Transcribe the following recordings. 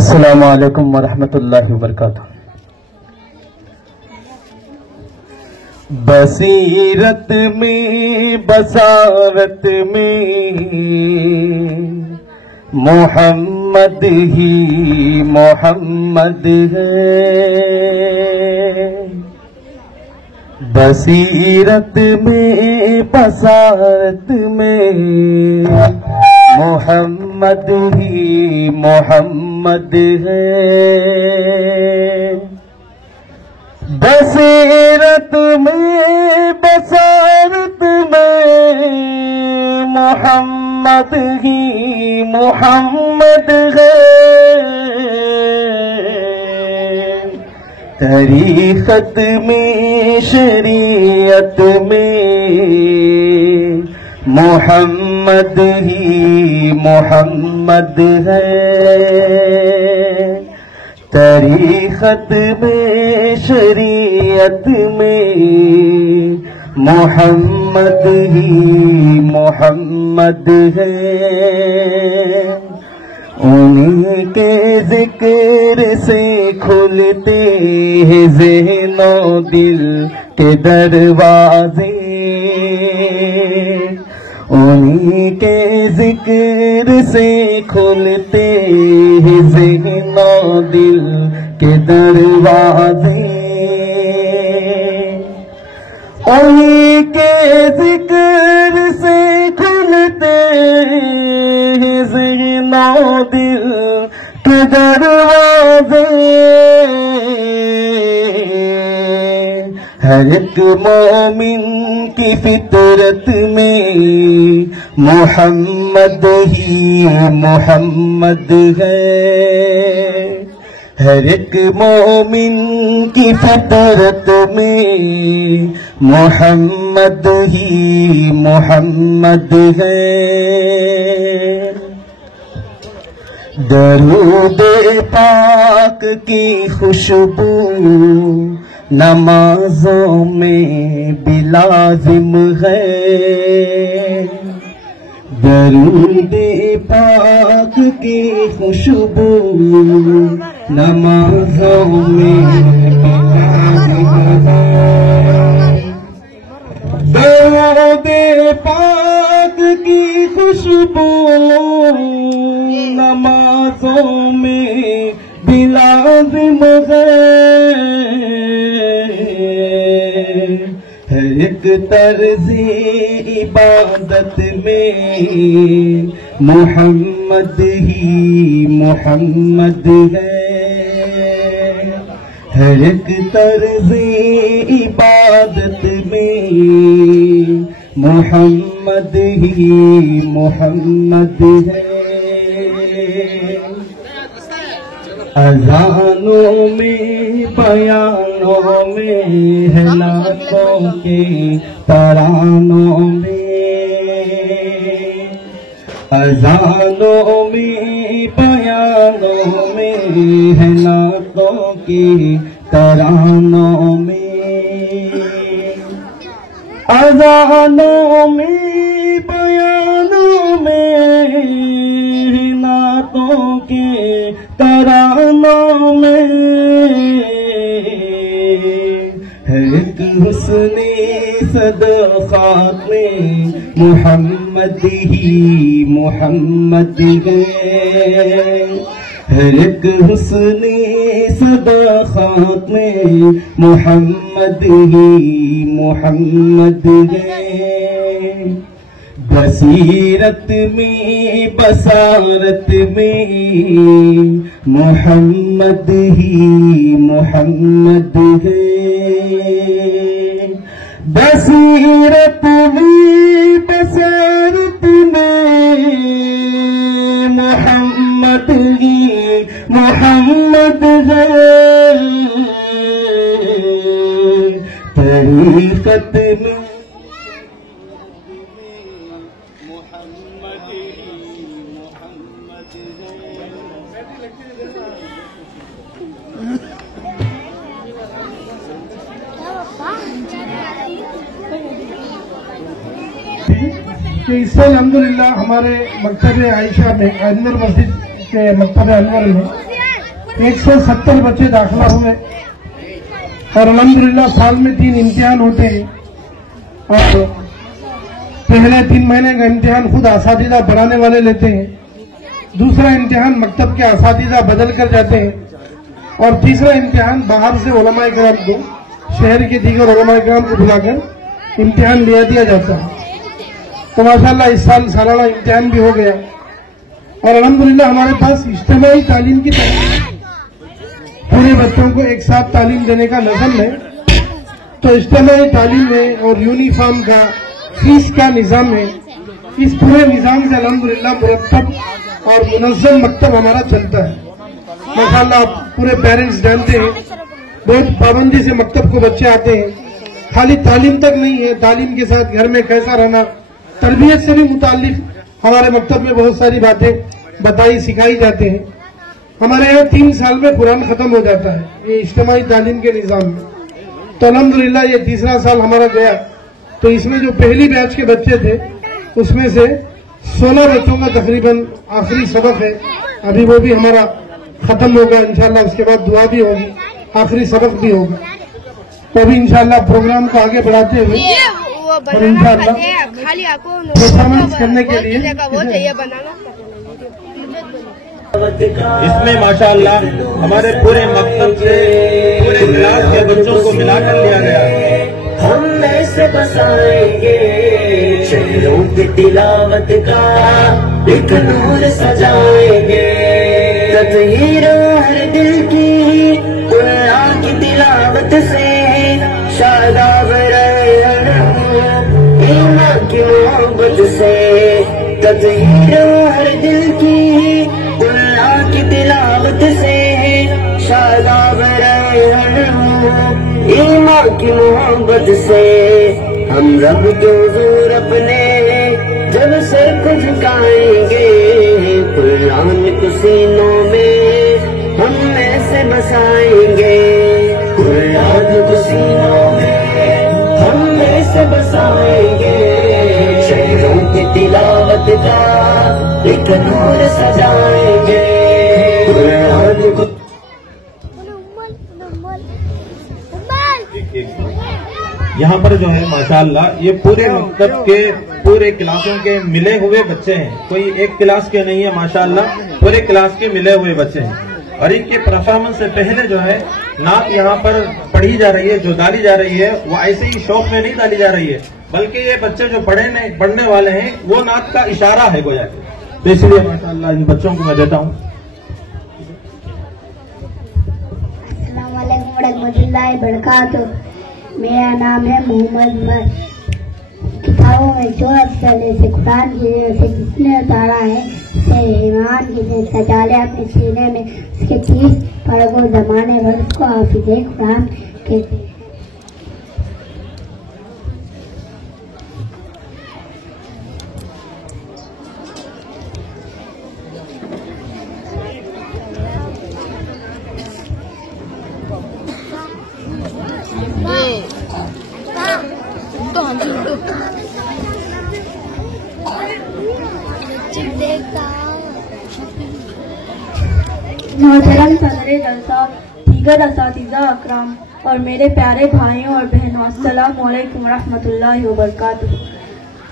अस्सलामु अलैकुम वरहमतुल्लाहि वबरकातुहू। बसीरत में बसारत में मोहम्मद ही मोहम्मद है। बसीरत में बसारत में मोहम्मद ही मोहम्मद है। बसीरत में बसारत में मोहम्मद ही मोहम्मद है। तरीक़त में शरीयत में मोहम्मद ही मोहम्मद है। तरीक़त में शरीयत में मोहम्मद ही मोहम्मद है। उन्हीं के जिक्र से खुलते हैं ज़हनो दिल के दरवाजे। उन्हीं के जिक्र से खुलते हैं ज़हनो दिल के दरवाजे। उन्हीं के जिक्र से खुलते हैं ज़हनो दिल के दरवाजे। हर एक मोमिन की फितरत में मोहम्मद ही मोहम्मद है। हर एक मोमिन की फितरत में मोहम्मद ही मोहम्मद है। दरूद पाक की खुशबू नमाजों में बिलाजिम है। दरूद पाक की खुशबू नमाजों में बिलाजिम है। दरूद पाक की खुशबू नमाजों में बिलाजिम है। हर एक तर्ज़े इबादत में मोहम्मद ही मोहम्मद है। हर एक तर्ज़े इबादत में मोहम्मद ही मोहम्मद है। अज़ानों में बयानों में है नातों के तरानों में। अज़ानों में बयानों में है नातों की तरानों में, अज़ानों में बयानों में नातों के तरानों में है एक हुस्ने सदक़ात में मोहम्मद ही मोहम्मद है। हर एक हुस्ने सदक़ात में मोहम्मद ही मोहम्मद है। बसीरत में बसारत में मोहम्मद ही मोहम्मद है। बसीरत में बसारत में मोहम्मद ही मोहम्मद है। तरीक़त में कि इससे अल्हम्दुलिल्लाह हमारे मकतब आयशा में अनवर मस्जिद के मकतब अनवर में 170 बच्चे दाखिला हुए और अल्हम्दुलिल्लाह साल में 3 इम्तिहान होते हैं और पहले 3 महीने का इम्तिहान खुद असातिज़ा पढ़ाने वाले लेते हैं, दूसरा इम्तिहान मकतब के असातिज़ा बदल कर जाते हैं और तीसरा इम्तिहान बाहर से उलमाए किराम को, शहर के दीगर उलमाए किराम को बुलाकर इम्तिहान लिया दिया जाता है। तो माशाअल्लाह इस साल सालाना इम्तिहान भी हो गया और अल्हम्दुलिल्लाह हमारे पास इज्तिमाई तालीम की पूरे बच्चों को एक साथ तालीम देने का नज़म है। तो इज्तिमाई तालीम में और यूनिफॉर्म का फीस का निज़ाम है। इस पूरे निज़ाम से अल्हम्दुलिल्लाह मुरत्तब और मुनज़्ज़म मकतब हमारा चलता है। माशाअल्लाह पूरे पेरेंट्स जानते हैं, बहुत पाबंदी से मकतब को बच्चे आते हैं। खाली तालीम तक नहीं है, तालीम के साथ घर में कैसा रहना, तरबियत से भी मुताल्लिक हमारे मकतब में बहुत सारी बातें बताई सिखाई जाते हैं। हमारे यहाँ 3 साल में कुरान खत्म हो जाता है, ये इज्तिमाई तालीम के निज़ाम में। तो अल्हम्दुलिल्लाह ये तीसरा साल हमारा गया, तो इसमें जो पहली बैच के बच्चे थे उसमें से 16 बच्चों का तकरीबन आखिरी सबक है, अभी वो भी हमारा खत्म होगा इंशाअल्लाह। उसके बाद दुआ भी होगी, आखिरी सबक भी होगा। तो अभी इंशाअल्लाह प्रोग्राम को आगे बढ़ाते हुए और इंशाअल्लाह परफॉर्मेंस करने के लिए इसमें माशाअल्लाह हमारे पूरे मकतब से पूरे क्लास के बच्चों को मिलाकर लिया गया है। हम ऐसे बसाएंगे चेहरों की तिलावत का एक नूर सजाएंगे। तत्हीर हर दिल की कुरान की तिलावत से शादाब रहे ईमान की मोहब्बत से। तत्हीर हर दिल की कुरान की तिलावत से शादाब रहे ईमान की मोहब्बत से। हम रब के हुजूर अपने जब से कुछ झुकाएंगे कुरान को सीनों में हम ऐसे बसाएंगे। कुरान को सीनों में हम ऐसे बसाएंगे शहरों की तिलावत का एक नूर सजाएंगे। कुरान को यहाँ पर जो है माशाअल्लाह ये पूरे मकतब के पूरे क्लासों के मिले हुए बच्चे हैं, कोई एक क्लास के नहीं है माशाअल्लाह, पूरे क्लास के मिले हुए बच्चे हैं। और इनके परफॉर्मेंस से पहले जो है नात यहाँ पर पढ़ी जा रही है, जो डाली जा रही है वो ऐसे ही शौक में नहीं डाली जा रही है, बल्कि ये बच्चे जो पढ़ने वाले हैं वो नात का इशारा है गोया के। तो इसलिए माशाअल्लाह इन बच्चों को मैं देता हूँ। अस्सलाम वालेकुम रहमतुल्लाहि बरकातहू। मेरा नाम है मोहम्मद मर। किताबों में जो अफसल है कुरान की से जिसने उतारा है से ईमान की से सजा ले अपने सीने में, उसके 30 पड़गों जमाने भर उसको हाफिज़े कुरान कहते हैं। मोहतरम सदर जलसा, दीगर असातिज़ा अकराम और मेरे प्यारे भाइयों और बहनों, अस्सलामु अलैकुम रहमतुल्लाहि व बरकातुहू।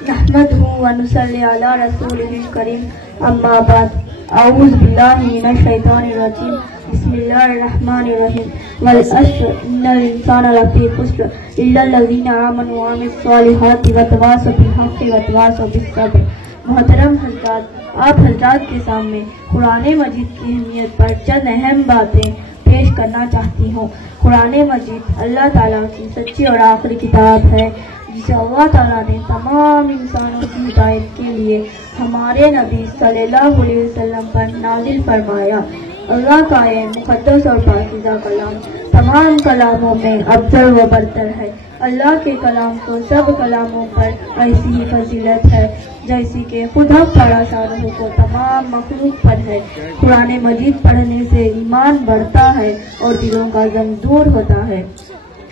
नहमदुहू व नुसल्ली अला रसूलिहिल करीम, अम्मा बाद। अऊज़ु बिल्लाहि मिनश शैतानिर रजीम, बिस्मिल्लाहिर रहमानिर रहीम। वल अस्र इन्नल इंसाना लफी खुस्र इल्लल लज़ीना आमनु व अमिलुस सालिहाति व तवासौ बिल हक़्क़ि व तवासौ बिस सब्र। मोहतरम हज़रात, आप हज़रात के सामने कुरान मजीद की अहमियत पर चंद अहम बातें पेश करना चाहती हूँ। कुरान मजीद अल्लाह ताला की सच्ची और आखिरी किताब है, जिसे अल्लाह ताला ने तमाम इंसानों की हिदायत के लिए हमारे नबी सल्लल्लाहु अलैहि वसल्लम पर नाजिल फरमाया। अल्लाह का ये मुक़द्दस और पाकीज़ा कलाम तमाम कलामों में अफजल व बरतर है। अल्लाह के कलाम को सब कलामों पर ऐसी ही फजीलत है जैसी कि खुद हम ताला शाह को तमाम मखलूक पर है। कुरान मजीद पढ़ने से ईमान बढ़ता है और दिलों का गम दूर होता है।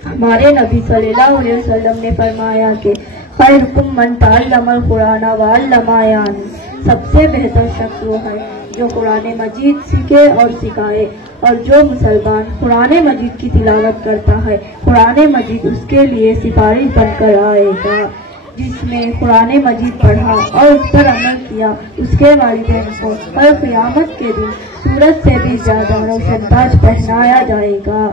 हमारे नबी सल्लल्लाहु अलैहि वसल्लम ने फरमाया कि खैरुकुम मन तअल्लमल कुरान व अल्लमा, यानी सबसे बेहतर शख्स वो है जो कुरान मजीद सीखे और सिखाए, और जो मुसलमान कुरान मजीद की तिलावत करता है कुरान मजीद उसके लिए सिफारिश बनकर आएगा। जिसने कुरान मजीद पढ़ा और उस पर अमल किया, उसके वालिदैन को हर क़यामत के दिन सूरज से भी ज्यादा रोशन ताज पहनाया जाएगा।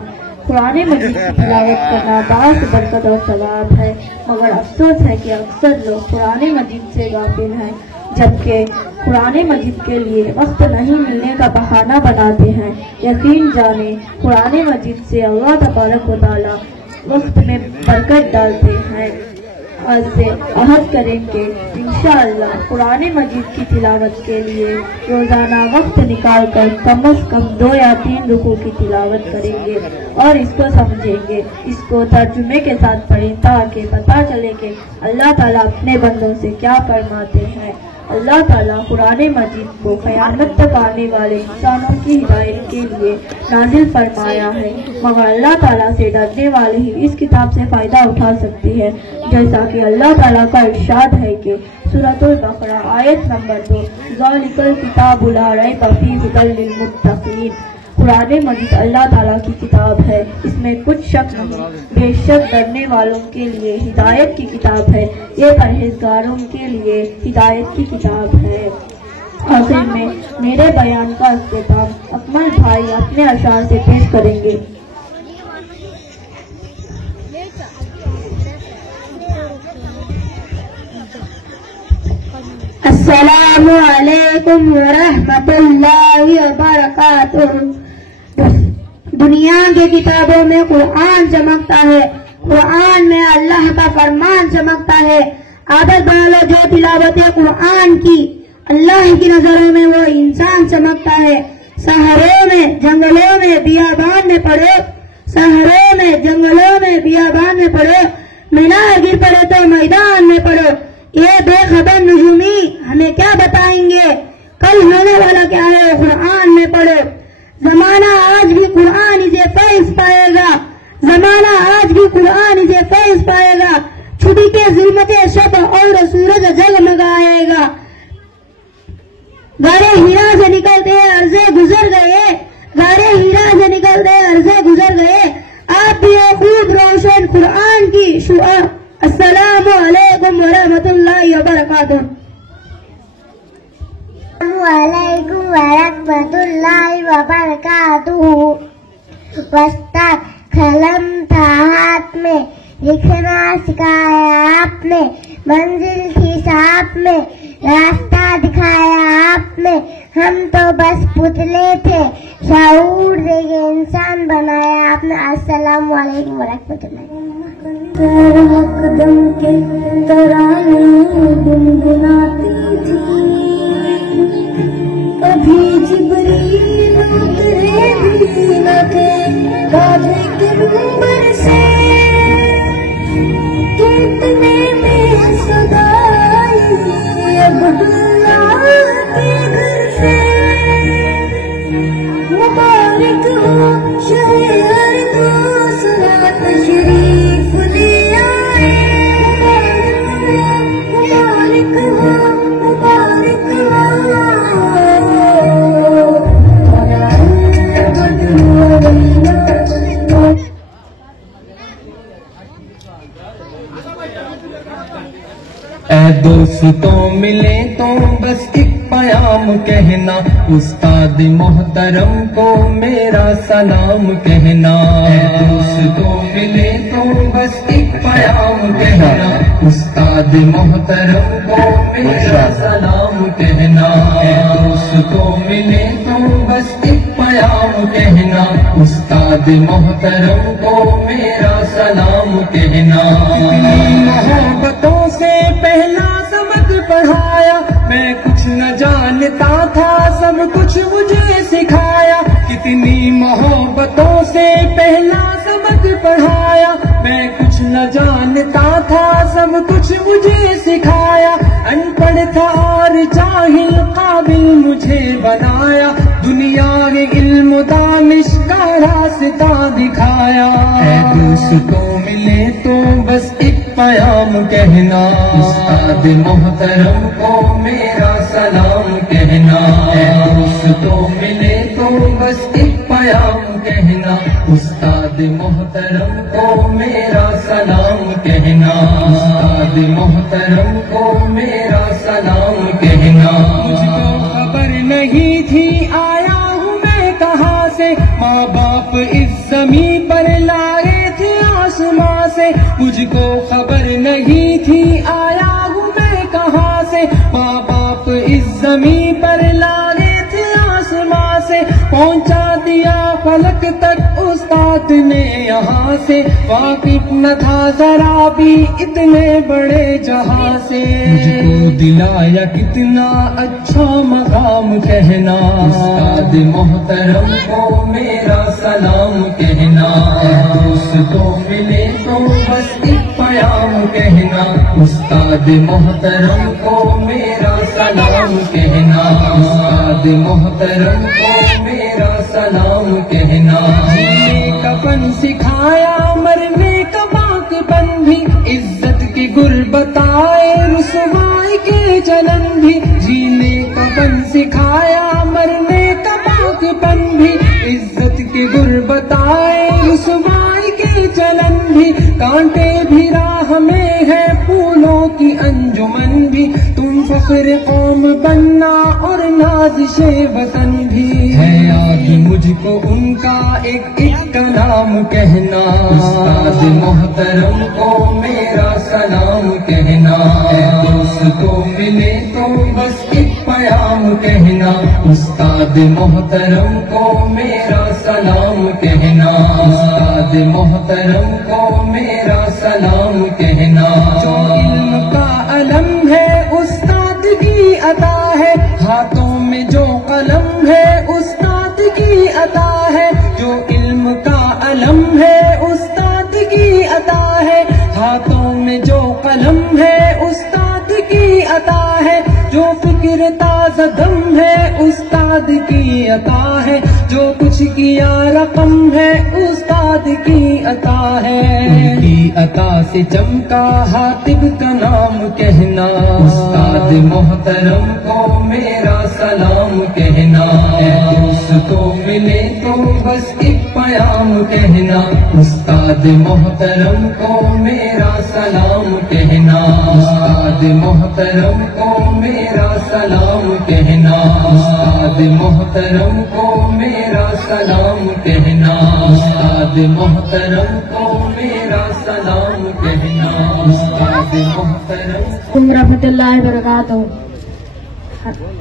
कुरान मजीद की तिलावत करना बास बरकत और सवाब है, मगर अफसोस है कि अक्सर लोग कुरान मजीद से गाफिल हैं, जबकि कुरान मजीद के लिए वक्त नहीं मिलने का बहाना बनाते हैं। यकीन जाने कुरान मजीद से अल्लाह तबारक व तआला वक्त में बरकत डालते हैं। आज से अहद करेंगे इंशाअल्लाह कुरान मजीद की तिलावत के लिए रोजाना वक्त निकाल कर कम से कम 2 या 3 रुकू की तिलावत करेंगे और इसको समझेंगे, इसको तर्जुमे के साथ पढ़ें ताकि पता चले कि अल्लाह ताला अपने बंदों से क्या फरमाते हैं। अल्लाह ताला कुरान मजीद को क़यामत तक आने वाले इंसानों की हिदायत के लिए नाजिल फरमाया है, मगर अल्लाह ताला से डरने वाले ही इस किताब से फायदा उठा सकते हैं। जैसा कि अल्लाह ताला का इरशाद है कि सूरतुल बकरा आयत नंबर 2, ज़ालिकल किताबु ला रैब फीहि हुदल लिल मुत्तक़ीन। कुरान मजीद अल्लाह ताला की किताब है, इसमें कुछ शक नहीं, बेशक डरने वालों के लिए हिदायत की किताब है, ये परहेजगारों के लिए हिदायत की किताब है। आखिर में मेरे बयान का इख्तिताम अकमल भाई अपने अशार से पेश करेंगे। अस्सलामु अलैकुम व रहमतुल्लाहि व बरकातुहू। दुनिया की किताबों में कुरान चमकता है, कुरान में अल्लाह का फरमान चमकता है। आदत बना लो जो तिलावत है कुरान की, अल्लाह की नजरों में वो इंसान चमकता है। शहरों में जंगलों में बियाबान में पढ़ो, शहरों में जंगलों में बियाबान में पढ़ो, मीनार गिर पड़े तो मैदान में पढ़ो। ये बेखबर नजूमी हमें क्या बताएंगे, कल होने वाला क्या है कुरान में पढ़ो। जमाना आज भी कुरान इसे फैज पाएगा, जमाना आज भी कुरान इसे फैज पाएगा। छुट्टी के जुल्मते शब और सूरज जगमगाएगा। गारे हीरा से निकलते अर्जे गुजर गए, गारे हीरा से निकलते अर्जे गुजर गए। आप भी खूब रोशन कुरान की शुआ। अस्सलामु अलैकुम व रहमतुल्लाहि व बरकातुहू। वालेकुम वरहमतुल्लाहि व बरकातुहू। वस्ताद कलम था हाथ में, लिखना सिखाया आपने, मंजिल थी साथ में, रास्ता दिखाया आपने। हम तो बस पुतले थे, शाऊर देके इंसान बनाया आपने। अस्सलामु अलैकुम वरहमतुल्लाहि। कदम के तराने गुनगुनाती थी, कभी जिब्रील उतरे मदीना के काबे के मिंबर से, कितने में सदाई अब्दुल्ला के घर से। मुबारक हो शहर को सना तशरीफ ले आए, मुबारक हो मुबारक हो। दोस्तों मिले तो बस एक पयाम कहना, उस्ताद मोहतरम को मेरा सलाम कहना। दोस्तों मिले तो बस एक पयाम कहना, उस्ताद मोहतरम को मेरा सलाम कहना। दोस्तों मिले तो बस एक पयाम कहना, उस्ताद मोहतरम को मेरा सलाम कहना। मोहब्बतों से पहला सबक पढ़ाया, मैं कुछ न जानता था सब कुछ मुझे सिखाया। कितनी मोहब्बतों से पहला सबक पढ़ाया, मैं कुछ न जानता था सब कुछ मुझे सिखाया। अनपढ़ था और जाहिल काबिल मुझे बनाया, दुनिया के इल्म दानिश का रास्ता दिखाया। दोस्तों मिले तो बस एक पयाम कहना, उस्ताद मोहतरम को मेरा सलाम कहना। दोस्तों मिले तो बस एक पयाम कहना, उस्ताद मोहतरम को मेरा सलाम कहना। उस्ताद मोहतरम को मेरा सलाम कहना। मुझको खबर नहीं थी आया हूँ मैं कहाँ से, माँ बाप इस ज़मीन पर लाए थे आसमां से। मुझको खबर नहीं थी आया हूँ मैं कहाँ से, माँ बाप इस ज़मीन पर लाए थे आसमां से। पहुँचा दिया फलक तक उस्ताद ने यहाँ से, वाकिफ न था जरा भी इतने बड़े जहाँ से। मुझको दिलाया कितना अच्छा मकाम कहना, उस्ताद मोहतरम को मेरा सलाम कहना। दोस्तों मिले तो बस एक पयाम कहना, उस्ताद मोहतरम को मेरा सलाम कहना। उस्ताद मोहतरम को मेरा सलाम कहना। जीने का फन सिखाया, मरने का बाकपन भी, इज्जत की गुर्बत आए रुसवाई के जलन भी। जीने का फन सिखाया, मरने का बाकपन भी, इज्जत की गुर्बत आए रुसवाई के जलन भी। कांटे भी राह में है फूलों की अंजुमन भी, तुम फख्र कौम बनना और नाज़िशे वतन भी। है आगे मुझको उनका एक का नाम कहना, उस्ताद मोहतरम को मेरा सलाम कहना। दोस्तों मिले तो बस एक पयाम कहना, उस्ताद मोहतरम को मेरा सलाम कहना। उस्ताद मोहतरम को मेरा सलाम कहना। जो इल्म का अलम है उस्ताद की अता है, हाथों में जो कलम है उस्ताद की अता है। जो इल्म का अलम है उस्ताद की अता है, हाथों में जो कलम है उस्ताद की अता है। जो फिक्र ताज़ा दम है उस्ताद की अता है, जो कुछ किया रकम है उस्ताद की अता है। उनकी अता से चमका हातिब का नाम कहना, उस्ताद मोहतरम को मेरा सलाम कहना। दोस्तों मिले तो बस एक पयाम कहना, उस्ताद मोहतरम को मेरा सलाम कहना। उस्ताद मोहतरम को मेरा सलाम कहना। उस्ताद मोहतरम को मेरा सलाम कहना। उस्ताद मोहतरम को मेरा सलाम कहना। उस्ताद मोहतरम रहमतुल्लाहि व बरकातहू।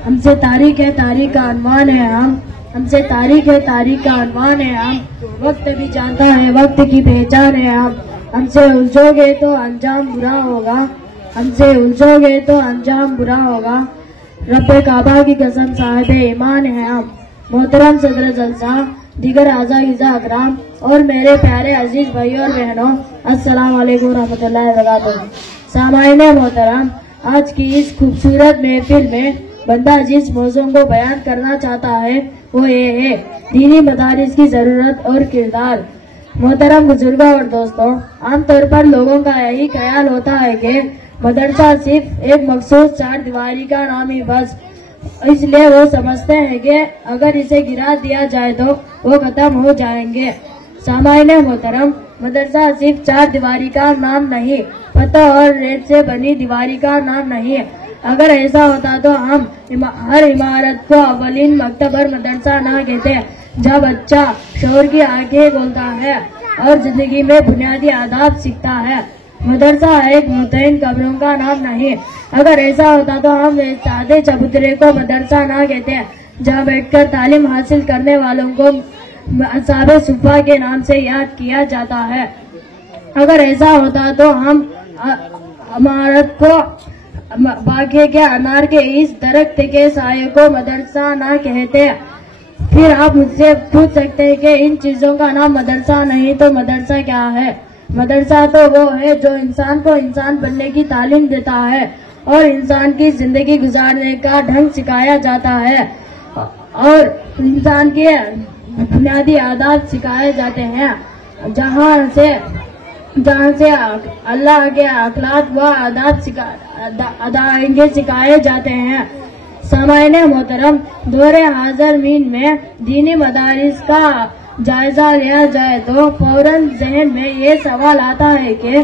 हमसे तारीख है, तारीख का अनवान है हम, हमसे तारीख है, तारीख का अनवान है हम। वक्त भी जानता है, वक्त की पहचान है हम। हमसे उलझोगे तो अंजाम बुरा होगा, हमसे उलझोगे तो अंजाम बुरा होगा। रब्बे काबा की कसम साहिब ईमान है हम। मोहतरम सदर जलसा, दीगर आज़ा गिज़ा अकराम और मेरे प्यारे अजीज भाइयों और बहनों, अस्सलाम वालेकुम रहमतुल्लाहि व बरकातहू। सामाईन मोहतरम, आज की इस खूबसूरत महफिल में बंदा जिस मौजू को बयान करना चाहता है वो ये है दीनी मदारिस की जरूरत और किरदार। मोहतरम बुजुर्गों और दोस्तों, आमतौर पर लोगों का यही ख्याल होता है कि मदरसा सिर्फ एक मखसूस चार दीवारी का नाम ही बस, इसलिए वो समझते हैं कि अगर इसे गिरा दिया जाए तो वो खत्म हो जाएंगे। सामाईन मोहतरम, मदरसा सिर्फ चार दीवारी का नाम नहीं, पत्थर और रेत से बनी दीवारी का नाम नहीं। अगर ऐसा होता तो हम हर इमारत को अवलिन मकतब और मदरसा ना कहते, जब बच्चा शोर की आंखें खोलता है और जिंदगी में बुनियादी आदाब सीखता है। मदरसा एक मुतैन कब्रों का नाम नहीं। अगर ऐसा होता तो हम सादे चबूतरे को मदरसा ना कहते, जहाँ बैठकर तालीम हासिल करने वालों को असाबे सुफा के नाम से याद किया जाता है। अगर ऐसा होता तो हम इमारत को बागे के अनार के इस दरख्त के साये को मदरसा ना कहते। फिर आप मुझसे पूछ सकते हैं कि इन चीजों का नाम मदरसा नहीं तो मदरसा क्या है? मदरसा तो वो है जो इंसान को इंसान बनने की तालीम देता है और इंसान की जिंदगी गुजारने का ढंग सिखाया जाता है और इंसान के बुनियादी आदाब सिखाए जाते हैं, जहाँ से अल्लाह के अखलाक व आदाब अदाएंगे सिखाए जाते हैं। सामान्य मोहतरम, दौरे हाजिर मीन में दीनी मदारिस का जायजा लिया जाए तो फौरन जहन में ये सवाल आता है कि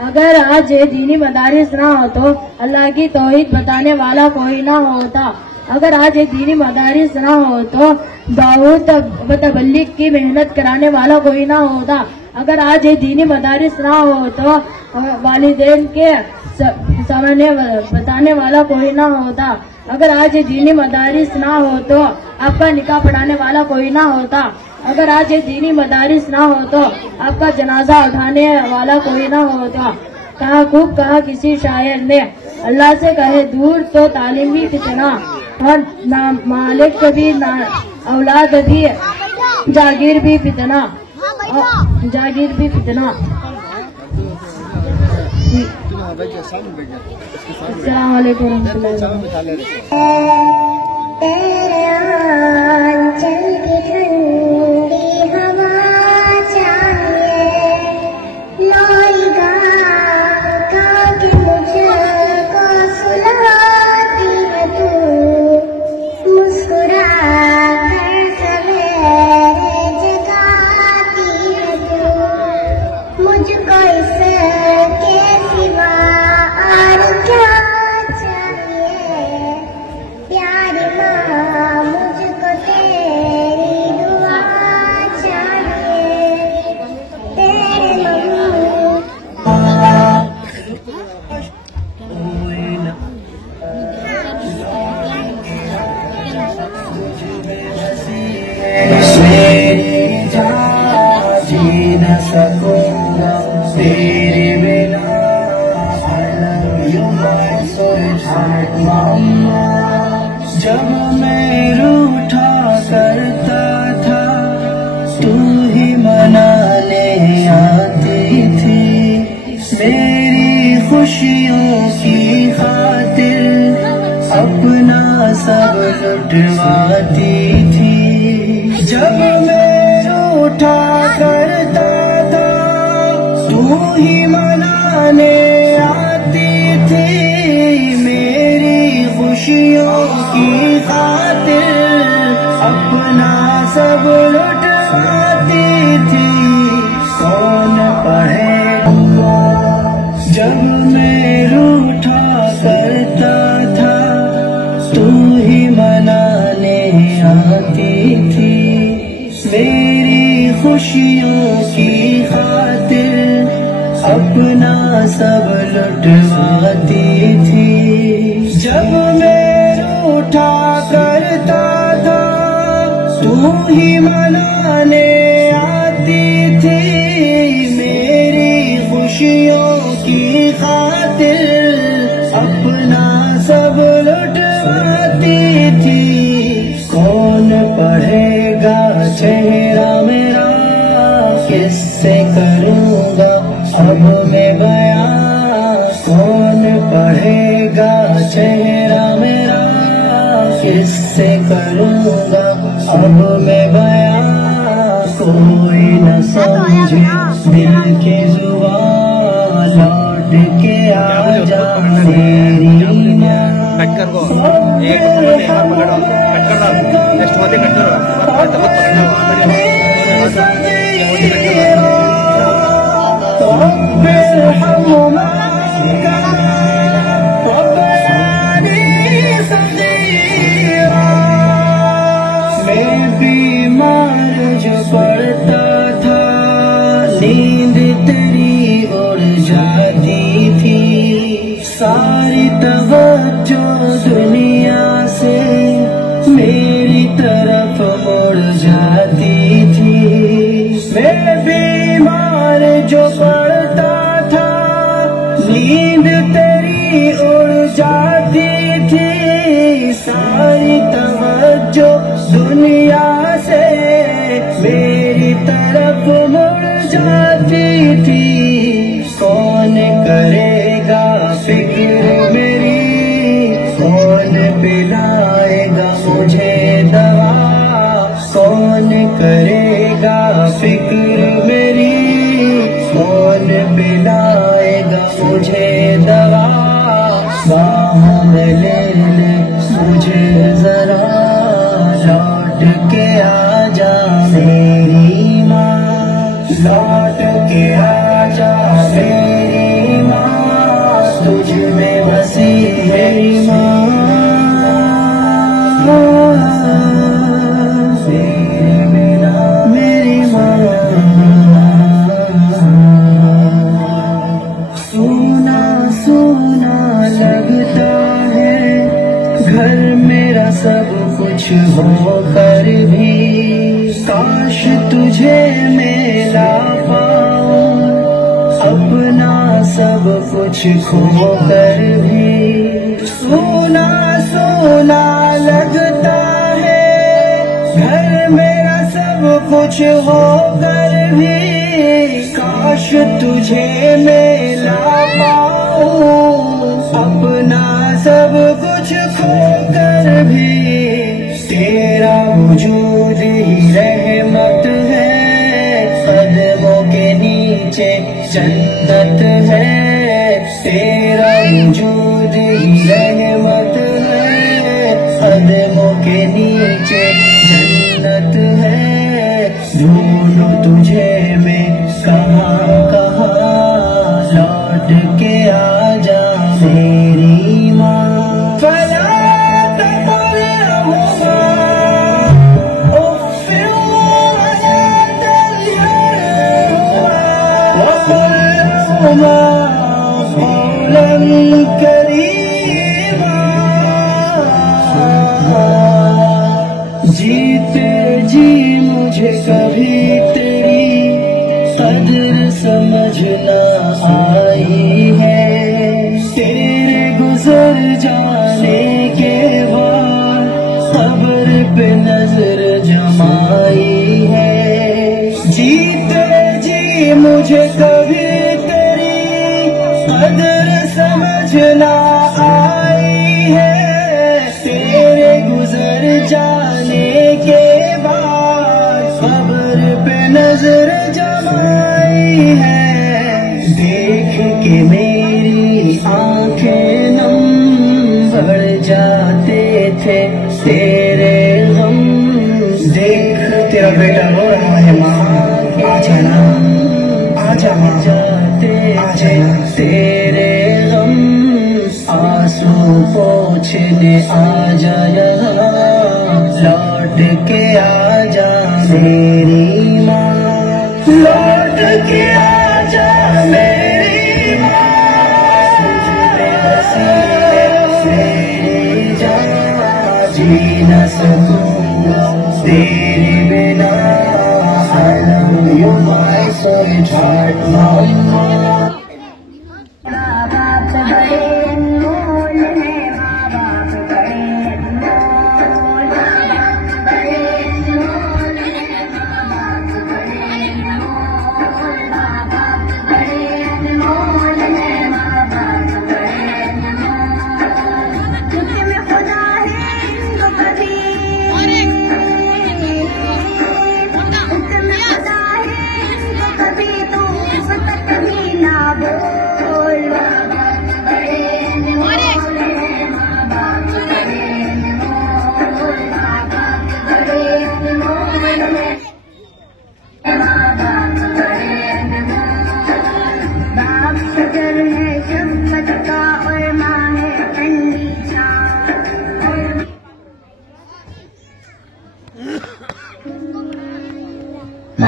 अगर आज ये दीनी मदारिस ना हो तो अल्लाह की तौहीद बताने वाला कोई ना होता। अगर आज ये दीनी मदारिस ना हो तो दाऊद तबलीग की मेहनत कराने वाला कोई ना होता। अगर आज ये दीनी मदारिस ना हो तो वालिदैन के सामने बताने वाला कोई ना होता। अगर आज ये दीनी मदारिस ना हो तो आपका निकाह पढ़ाने वाला कोई ना होता। अगर आज ये दीनी मदारिस ना हो तो आपका जनाजा उठाने वाला कोई ना होता। कहा खूब कहा किसी शायर ने, अल्लाह से कहे दूर तो तालीम भी फितना, और ना मालिक भी ना औलाद भी, जागीर भी फितना, जागीर भी फितना। अस्सलाम वालेकुम रहमतुल्लाहि। जब मैं रूठा करता था तू ही मनाने आती थी, मेरी खुशियों की खातिर अपना सब लुटवाती थी। जब मैं रूठा करता था तू ही मनाने आती थी, मेरी खुशियों की खातिर अपना सब लुटवाती थी। कौन पढ़ेगा जब मैं रूठा करता था तू ही मनाने आती थी, मेरी खुशियों की खातिर अपना सब लुटवाती थी। जब मैं रूठा करता था तू ही मनाने आती थी, मेरी खुशियों की खातिर अपना सब लुटवाती थी। कौन पढ़ेगा चेहरा मेरा, किससे करूँगा अब मैं बयां। कौन पढ़ेगा चेहरा मेरा, किससे करूँगा अब मैं बयां। कोई न समझे दिल के जुबान, लौट के आ जा मेरी माँ। बीमार जो पड़ता था नींद तेरी उड़ जाती थी, सारी तवज्जो दुनिया से मेरी तरफ मुड़ जाती थी। मैं बीमार जो पड़ता था नींद तेरी उड़ जाती थी, सारी तवज्जो दुनिया से मेरी तरफ मुड़ जाती थी। कौन करेगा फिक्र मेरी, कौन पिलाएगा मुझे दवा, कौन करेगा फिक्र मेरी, कौन पिलाएगा मुझे दवा। बाहों में ले ले मुझे जरा, लौट के आजा मेरी माँ, लौट के आजा मेरी माँ, तुझ में बसी है माँ। तेरे बिना मेरी माँ, सूना सूना लगता है घर मेरा सब कुछ होकर भी, काश तुझे मिला पाऊं अपना सब कुछ खोकर भी। सोना सोना लगता है घर मेरा सब कुछ होकर भी, काश तुझे मिला पाऊं अपना सब कुछ खोकर भी। तेरा वजूद ही रहमत है, कदमों के नीचे जन्नत है। तेरा वजूद ही रहमत है, कदमों के नीचे जन्नत है। ढूंढूं तुझे मैं कहाँ कहाँ, लौट के आजा मेरी माँ। जीते जी मुझे कभी तेरी कदर समझ न आई है, तेरे गुजर जाने के बाद कब्र पे नजर जमाई है। जीते जी मुझे कभी तेरी कदर समझ न आई है, तेरे गुजर जाने के बाद कब्र पे नजर जमाई है। देख के मेरी आंखें नम बढ़ जाते थे तेरे गम, देख तेरा बेटा रो रहा है माँ, आजा ना आजा माँ, आजा तेरे गम आंसू पोंछने आजा यहाँ, लौट के आजा मेरी माँ, लौट के आजा मेरी माँ। मेरी जान जी न सकूंगा तेरे बिना, I love you my sweetheart mama। कभी तो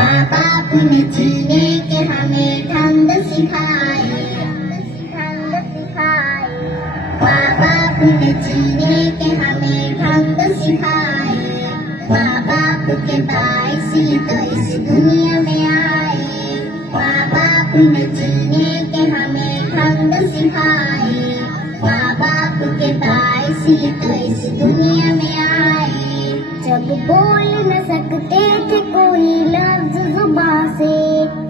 माँ बाप ने जीने के हमें ढंग सिखाए, माँ बाप ने जीने के हमें ढंग सिखाए, माँ बाप के बाइस ही तो इस दुनिया में आए, माँ बाप ने जीने के हमें ढंग सिखाए, माँ बाप के बाइस ही तो इस दुनिया में आए। जब बोल न सकते थे कोई लफ्ज जुबान से,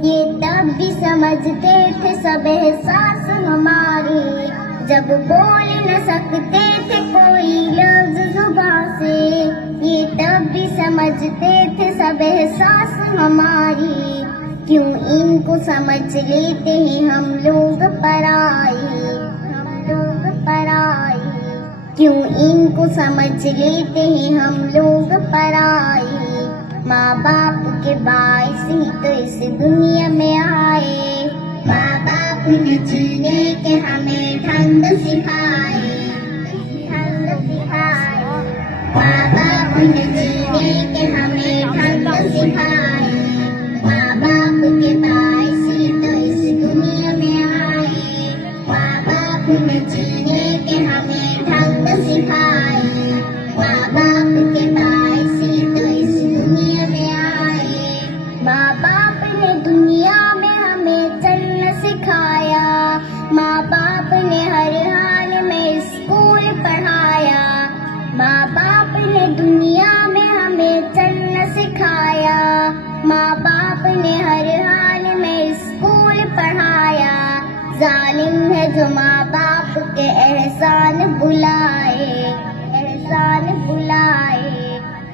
ये तब भी समझते थे सब एहसास हमारे। जब बोल न सकते थे कोई लफ्ज जुबान से, ये तब भी समझते थे सब एहसास हमारी। क्यों इनको समझ लेते हैं हम लोग पराए, क्यों इनको समझ लेते हैं हम लोग पराए। माँ बाप के बाइस ही तो इस दुनिया में आए, माँ बाप ने जीने के हमें ढंग सिखाए, माँ बाप ने जीने के हमें ढंग सिखाए, माँ बाप के बाइस ही तो इस दुनिया में आए, माँ बाप ने जीने के हमें ढंग सिखाए, माँ बाप के बाइस ही तो इस दुनिया में आए। माँ बाप ने दुनिया में हमें चलना सिखाया, माँ बाप ने हर हाल में स्कूल पढ़ाया, माँ बाप ने दुनिया में हमें चलना सिखाया, माँ बाप ने हर हाल में स्कूल पढ़ाया। जालिम है जो माँ बाप के एहसान बुलाए,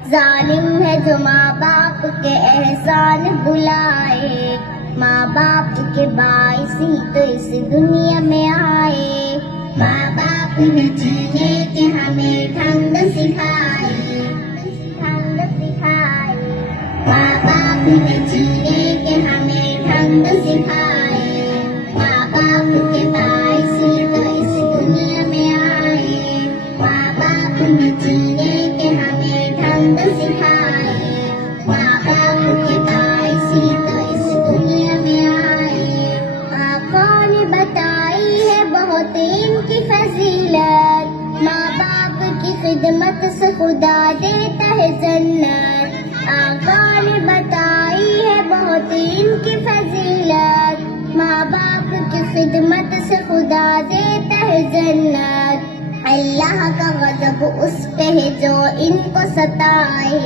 जालिम है जो माँ बाप के एहसान बुलाए। माँ बाप के बाइस ही तो इस दुनिया में आए, माँ बाप ने जीने के हमें ढंग सिखाए, माँ बाप ने जीने के हमें ढंग सिखाए, माँ बाप के बाइस ही तो इस दुनिया में आए, माँ बाप ने जीने के हमें ढंग सिखाए, माँ बाप के बाइस ही तो इस दुनिया में आए। आका ने बताई है बहुत इनकी फजीलत, माँ बाप की खिदमत से खुदा देता है जन्नत। आका ने बताई है बहुत इनकी फजीलत, माँ बाप की खिदमत से खुदा देता है जन्नत। अल्लाह का गज़ब उस पे है जो इनको सताए,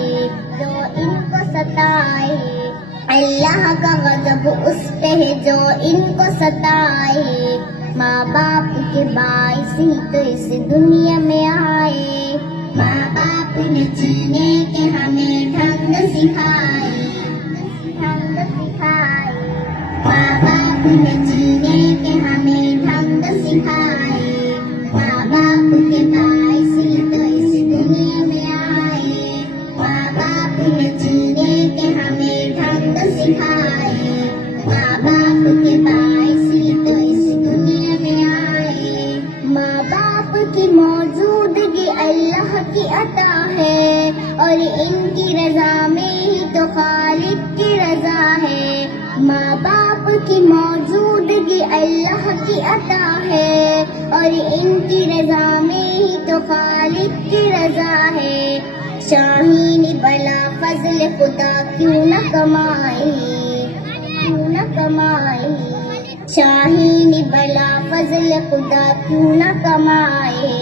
अल्लाह का गज़ब उस पे है जो इनको सताए। माँ बाप के बाइस ही तो इस दुनिया में आए, माँ बाप ने जीने के हमें ढंग सिखाए, माँ बाप ने जीने के हमें ढंग सिखाए, माँ बाप के बाइस ही तो इस दुनिया में आए, माँ बाप ने जीने के हमें ढंग सिखाए, माँ बाप के बाइस ही तो इस दुनिया में आए। माँ बाप की मौजूदगी अल्लाह की अता है, और इनकी रजा में ही तो खालिक की रजा है। माँ बाप की मौजूदगी अल्लाह की अता है, और इनकी रजा में ही तो खालिक की रजा है। शाहीन बला फजल खुदा क्यों न कमाए, शाहीन बला फजल खुदा क्यों न कमाए।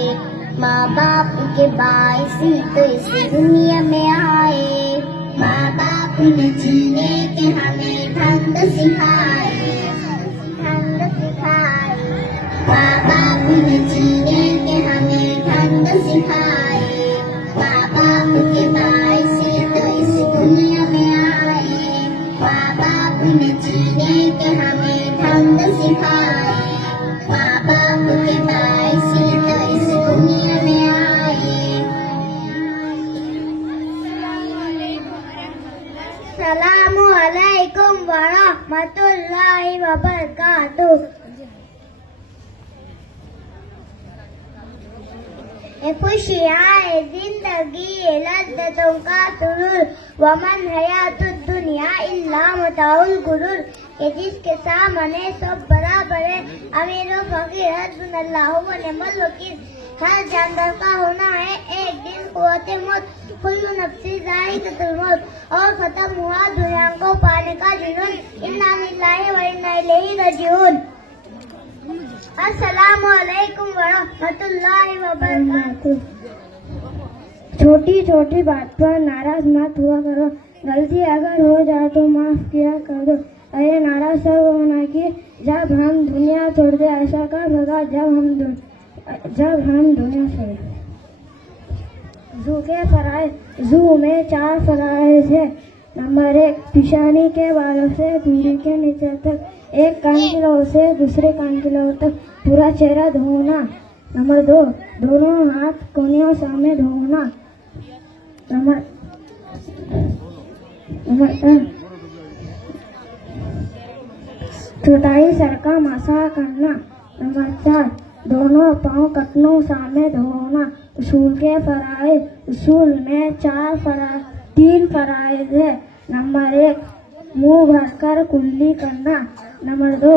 माँ बाप के बाइस ही तो इस दुनिया में आए, माँ बाप ने जीने के हमें ढंग सिखाए, माँ बाप ने जीने के हमें ढंग सिखाए, माँ बाप के बाइस ही तो इस दुनिया में आए, माँ बाप ने जीने के हमें ढंग सिखाए, माँ बाप के बाइस ही तो इस दुनिया में आए। सलामु अलैकुम व रहमतुल्लाहि व बरकातुहू। खुशियाँ जिंदगी लज्जतों का सुरूर वमन हयातुद दुनिया दुनिया इल्ला मताउल गुरूर, कि जिसके सामने सब बराबर है। अमीर व फकीर हस्बुनल्लाहु व निअमल वकील। हर जानदार का होना है एक दिन कुव्वते मौत, कुल्लु नफ्सी ज़ाइक़तुल मौत, और खत्म हुआ दुनिया को पाने का जुनून। इन्ना लिल्लाहि व इन्ना इलैहि राजिऊन। अस्सलामु अलैकुम व रहमतुल्लाहि व बरकातुहू। छोटी छोटी बात पर नाराज मत हुआ करो, गलती अगर हो जाए तो माफ किया कर दो। अरे नाराज सब होना कि जब हम दुनिया छोड़ दे, ऐसा कब होगा जब हम दुनिया छोड़े। जू के फराइज, जू में 4 फराइज है। नंबर 1, पिशानी के बालों से पीढ़ी के नीचे तक, एक कान की लौ से दूसरे कान की लौ तक पूरा चेहरा धोना। नंबर 2, दोनों हाथ कोनियों सामने धोना। नंबर 3, चौथाई सर का मसा करना। नंबर 4, दोनों पांव कटनों सामने धोना। उसूल के फराइज, उसूल में 3 फराइज है। नंबर 1, मुंह भरकर कुल्ली करना। नंबर 2,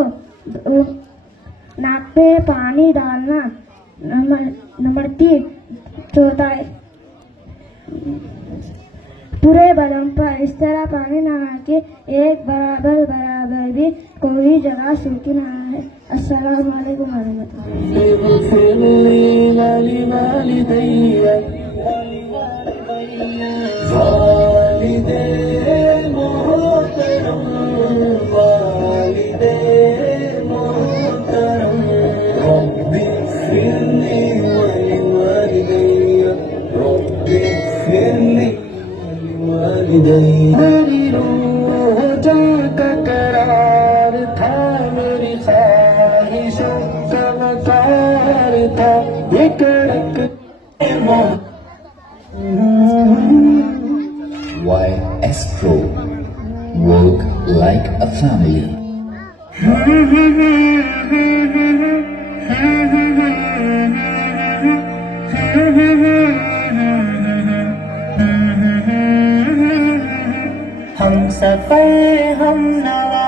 नाक पे पानी डालना। नंबर 3, चौथाई पूरे बदन पर इस तरह पानी नहा के एक बराबर भी कोई जगह सूखी ना है। अस्सलामु अलैकुम मेरी रूह जल का करार था, मेरी ख्वाहिशों का वकार था, ये कड़क Why Astro? Work like a family. हम सफर हम नवा,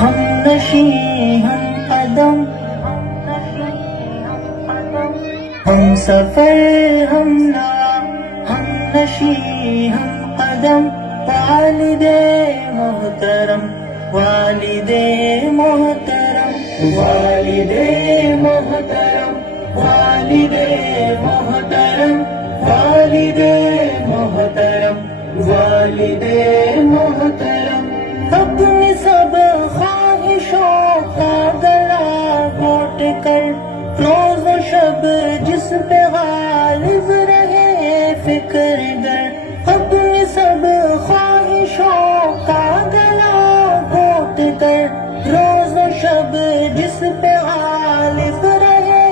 हम नशी हम कदम, हम सफर हम नवा, हम नशी हम कदम। वालिदे मोहतरम, वालिदे मोहतरम, वालिदे मोहतरम, वालिदे मोहतरम, वालिदे मोहतरम, वालिदे मोहतरम। अपनी सब ख्वाहिशों का गला घोट कर रोज़ व शब जिस पे गालिब रहे फिक्र गर। अपनी सब ख्वाहिशों का गला घोट कर रोज़ व शब जिस पे गालिब रहे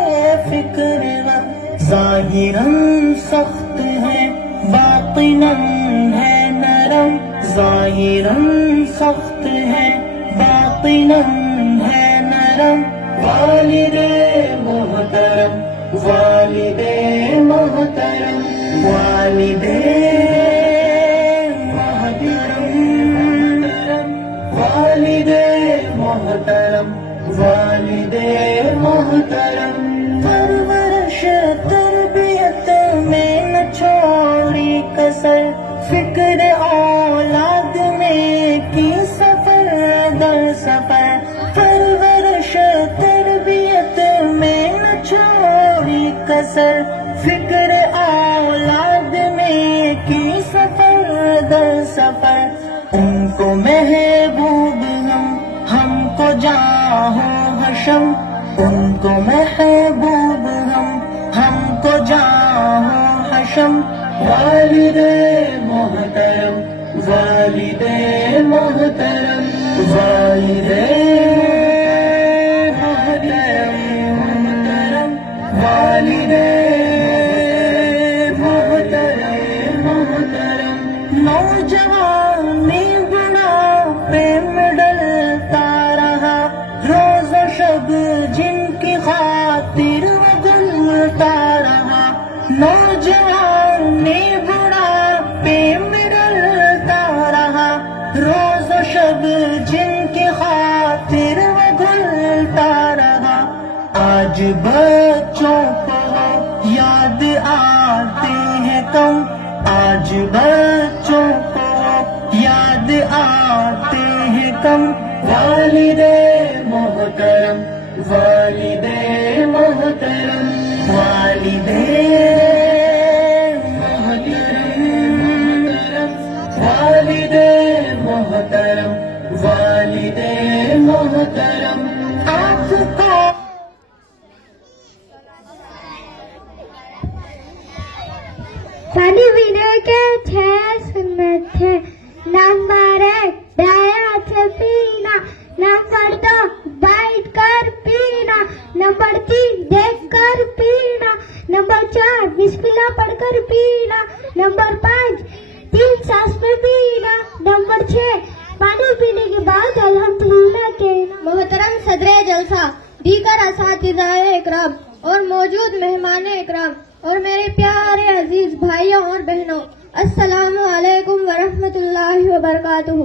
फिक्र गर। ज़ाहिरन सख्त है बातिनन है नरम, ज़ाहिरन सख्त है बातिनन है नरम। वालिदे मोहतरम, वालिदे मोहतरम, वालिदे मोहतरम, वालिदे मोहतरम, वालिदे मोहतरम। परवरिश तरबियत में न छोड़ी कसर, फिक्र औलाद में की सफर दर सफर। परवरिश तरबियत में न छोड़ी कसर, फिक्र औलाद में की सफर दर सफर। उनको महबूब हमको जाहो हशम, उनको महबूब हमको जाहो हशम। वालिदे मोहतरम, वालिदे मोहतरम, वालिदे मोहतरम, वालिदे मोहतरम, मोहतरम। नौजवानी बुढ़ापे में डलता रहा, रोज़ व शब जिनकी खातिर गुलता रहा। नौजवानी बुढ़ापे बच्चों को याद आते हैं कम, आज बच्चों को याद आते हैं कम। वालिदे मोहतरम, वालिदे मोहतरम, वालिदे मोहतरम, वालिदे मोहतरम, वालिदे मोहतरम। आपको पानी पीने के 6 सुन्नत है। नंबर 1 दाया से पीना, नंबर 2 बैठ कर पीना, नंबर 3 देख कर पीना, नंबर 4 बिस्मिल्लाह पढ़कर पीना, नंबर 5 3 सांस में पीना, नंबर 6 पानी पीने के बाद अल्हम्दुलिल्लाह कहना। मोहतरम सदरे जलसा, दीगर असातिज़ाए इकराम और मौजूद मेहमान इकराम और मेरे प्यारे अजीज भाइयों और बहनों, अस्सलामु अलैकुम वरहमतुल्लाहि वबरकातुहू।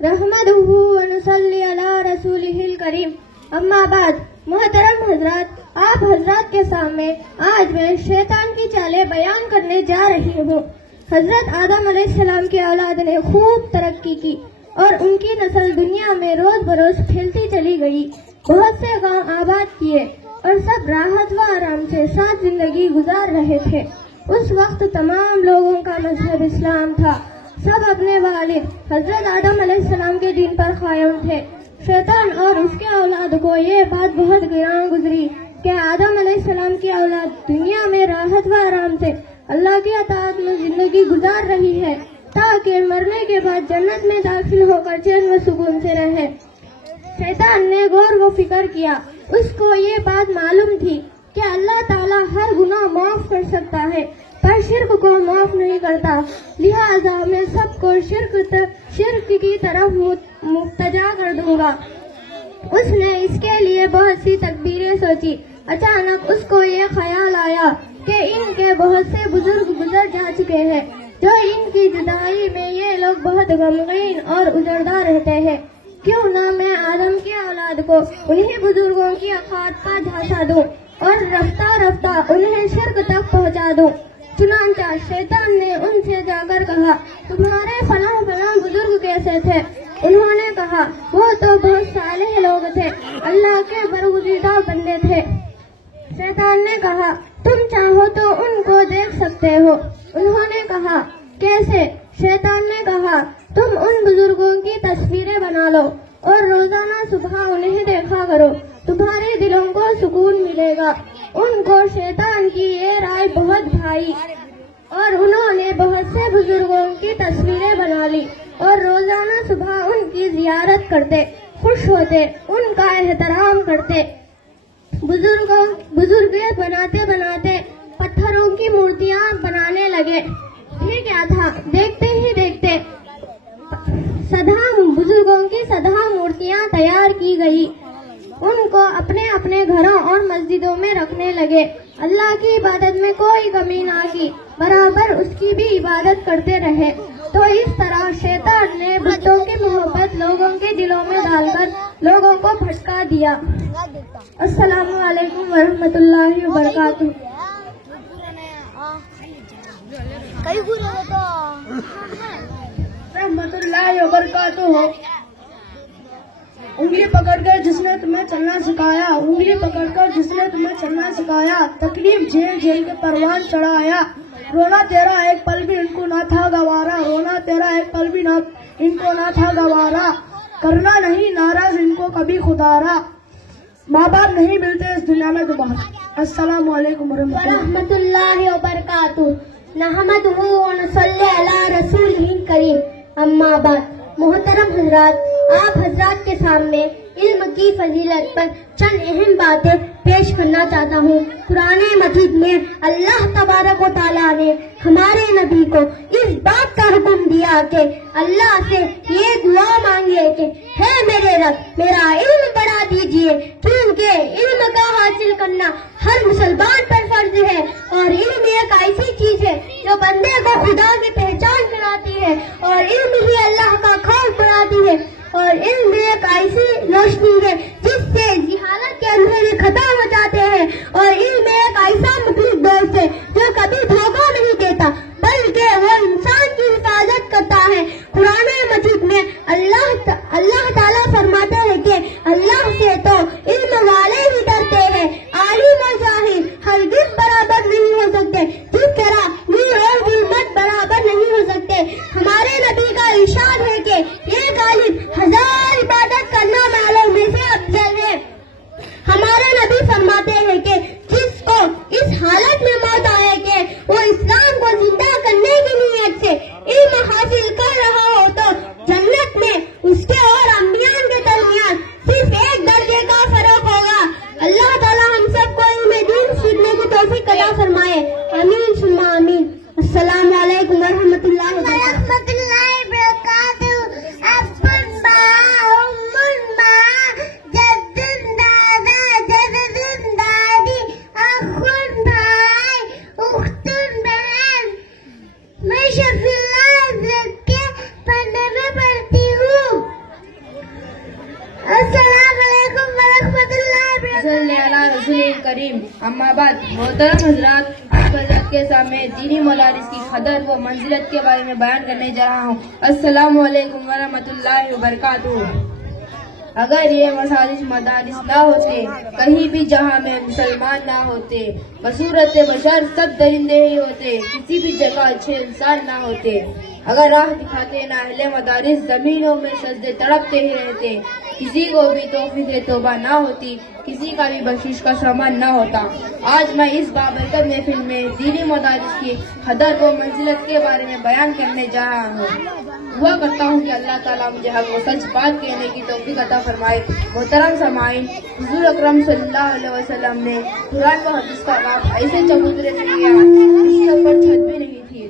रहमदुहू व नुसल्ली अला रसूलिहिल करीम। अम्मा बाद, मोहतरम हजरात, आप हजरात के सामने आज मैं शैतान की चालें बयान करने जा रही हूँ। हजरत आदम अलैहिस्सलाम की औलाद ने खूब तरक्की की और उनकी नस्ल दुनिया में रोज बरोज फैलती चली गई। बहुत से गांव आबाद किए और सब राहत व आराम से साथ जिंदगी गुजार रहे थे। उस वक्त तमाम लोगों का मजहब इस्लाम था। सब अपने वालिद हजरत आदम अलैहिस्सलाम के दीन पर कायम थे। शैतान और उसके औलाद को ये बात बहुत गिरां गुजरी कि आदम अलैहिस्सलाम की औलाद दुनिया में राहत व आराम से अल्लाह की अताअत में जिंदगी गुजार रही है, ताकि मरने के बाद जन्नत में दाखिल होकर चैन व सुकून से रहे। शैतान ने गौर व फिक्र किया। उसको ये बात मालूम थी कि अल्लाह ताला हर गुनाह माफ कर सकता है, पर शिर्क को माफ नहीं करता। लिहाजा मैं सबको शिर्क की तरफ मुब्तजा कर दूंगा। उसने इसके लिए बहुत सी तदबीरें सोची। अचानक उसको ये ख्याल आया कि इनके बहुत से बुजुर्ग गुजर जा चुके हैं, जो इनकी जुदाई में ये लोग बहुत गमगीन और उजड़दा रहते हैं। क्यों न मैं आदम की औलाद को उन्हीं बुजुर्गों की अखात का झांसा दूं और रफ्ता रफ्ता उन्हें शिर्क तक पहुंचा दूं। चुनांचा शैतान ने उनसे जाकर कहा, तुम्हारे फलां बुजुर्ग कैसे थे? उन्होंने कहा, वो तो बहुत सालेह लोग थे, अल्लाह के बरगुज़ीदा बंदे थे। शैतान ने कहा, तुम चाहो तो उनको देख सकते हो। उन्होंने कहा, कैसे? शैतान ने कहा, तुम उन बुजुर्गों की तस्वीरें बना लो और रोजाना सुबह उन्हें देखा करो, तुम्हारे दिलों को सुकून मिलेगा। उनको शैतान की ये राय बहुत भाई और उन्होंने बहुत से बुजुर्गों की तस्वीरें बना ली और रोजाना सुबह उनकी जियारत करते, खुश होते, उनका एहतराम करते। बुजुर्गियत बनाते बनाते पत्थरों की मूर्तियां बनाने लगे। फिर क्या था, देखते ही देखते बुजुर्गों की सदा मूर्तियां तैयार की गई। उनको अपने अपने घरों और मस्जिदों में रखने लगे। अल्लाह की इबादत में कोई कमी ना की, बराबर उसकी भी इबादत करते रहे। तो इस तरह शैतान ने बुतों की मोहब्बत लोगों के दिलों में डालकर लोगों को भटका दिया। अस्सलामु अलैकुम वरहमतुल्लाहि वबरकातुहू। रहमतुल्लाहि वबरकातुहू। उंगली पकड़कर जिसने तुम्हें चलना सिखाया, उंगली पकड़कर जिसने तुम्हें चलना सिखाया, तकलीफ झेल झेल के परवान चढ़ाया। रोना तेरा एक पल भी इनको ना था गवारा, रोना तेरा एक पल भी इनको ना था गवारा। करना नहीं नाराज इनको कभी खुदारा, माँ बाप नहीं मिलते इस दुनिया में दोबारा। अस्सलामु अलैकुम वरहमतुल्लाहि वबरकातुहू। नहमदुहू व नसल्ली अला रसूलिहिल करीम। अम्मा बाद, मोहतरम हजरात, आप हजरात के सामने इल्म की फजीलत पर चंद अहम बातें पेश करना चाहता हूँ। कुरान मजीद में अल्लाह तबारक व तआला ने हमारे नबी को इस बात का हुक्म दिया कि अल्लाह से ये दुआ मांगिए कि है मेरे रब, मेरा इल्म बढ़ा दीजिए, क्योंकि इल्म का हासिल करना हर मुसलमान पर फर्ज है। और इल्म एक ऐसी चीज है जो बंदे को खुदा की पहचान कराती है और इल्म ही अल्लाह का खौफ बढ़ाती है। और इल्म एक ऐसी रोशनी है जिससे जिहालत के अंधेरे खत्म हो जाते हैं के हमारे नबी का इरशाद है कि ये गालिब 1000 इबादत करने वालों में से अफजल है। हमारे नबी फरमाते हैं कि जिसको इस हालत में मौत आए कि वो इस्लाम को जिंदा करने की नीयत से इल्म हासिल कर रहा हो तो जन्नत में उसके और अंबियान के दरमियान सिर्फ एक दर्जे का फर्क होगा। अल्लाह ताला हम सबको इल्म दीन सीखने की तौफीक अता फरमाए। आमीन सुम्मा आमीन। अस्सलाम वालेकुम वरहमतुल्लाहि वबरकातुहू। अब्बुन बा उम्मुन मा जद्दुन दादा जद्दुन दादी अखुन भाई उख्तुन बहन। मैं शफीउल्लाह के पढ़ने में पढ़ती हूँ। अस्सलाम वालेकुम वरहमतुल्लाहि वबरकातुहू। करीम अम्माबाद मोहतरम हजरात, आपके के सामने दीनी मदारिस की कदर व मंजिलत के बारे में बयान करने जा रहा हूँ। अस्सलामु अलैकुम वरहमतुल्लाहि वबरकातुहू। अगर ये मदारिस ना होते, कहीं भी जहाँ में मुसलमान ना होते, बसूरत बशर सब दरिंदे ही होते, किसी भी जगह अच्छे इंसान ना होते, अगर राह दिखाते ना अहले मदारिस जमीनों में सजदे तड़पते ही रहते, किसी को भी तौफीक तौबा ना होती, किसी का भी बख्शिश का सामान ना होता। आज मैं इस बाबरकत महफिल में दीनी मदारिस की कदर व मंजिलत के बारे में बयान करने जा रहा हूँ। दुआ करता हूँ कि अल्लाह ताला मुझे हक व सच बात कहने की तौफीक अता फरमाए। मोहतरम समाइन, हुजूर अकरम सल्लल्लाहु अलैहि वसल्लम ने कुरान व हदीस का बाप ऐसे चबूतरे से किया जिसके ऊपर छत भी नहीं थी।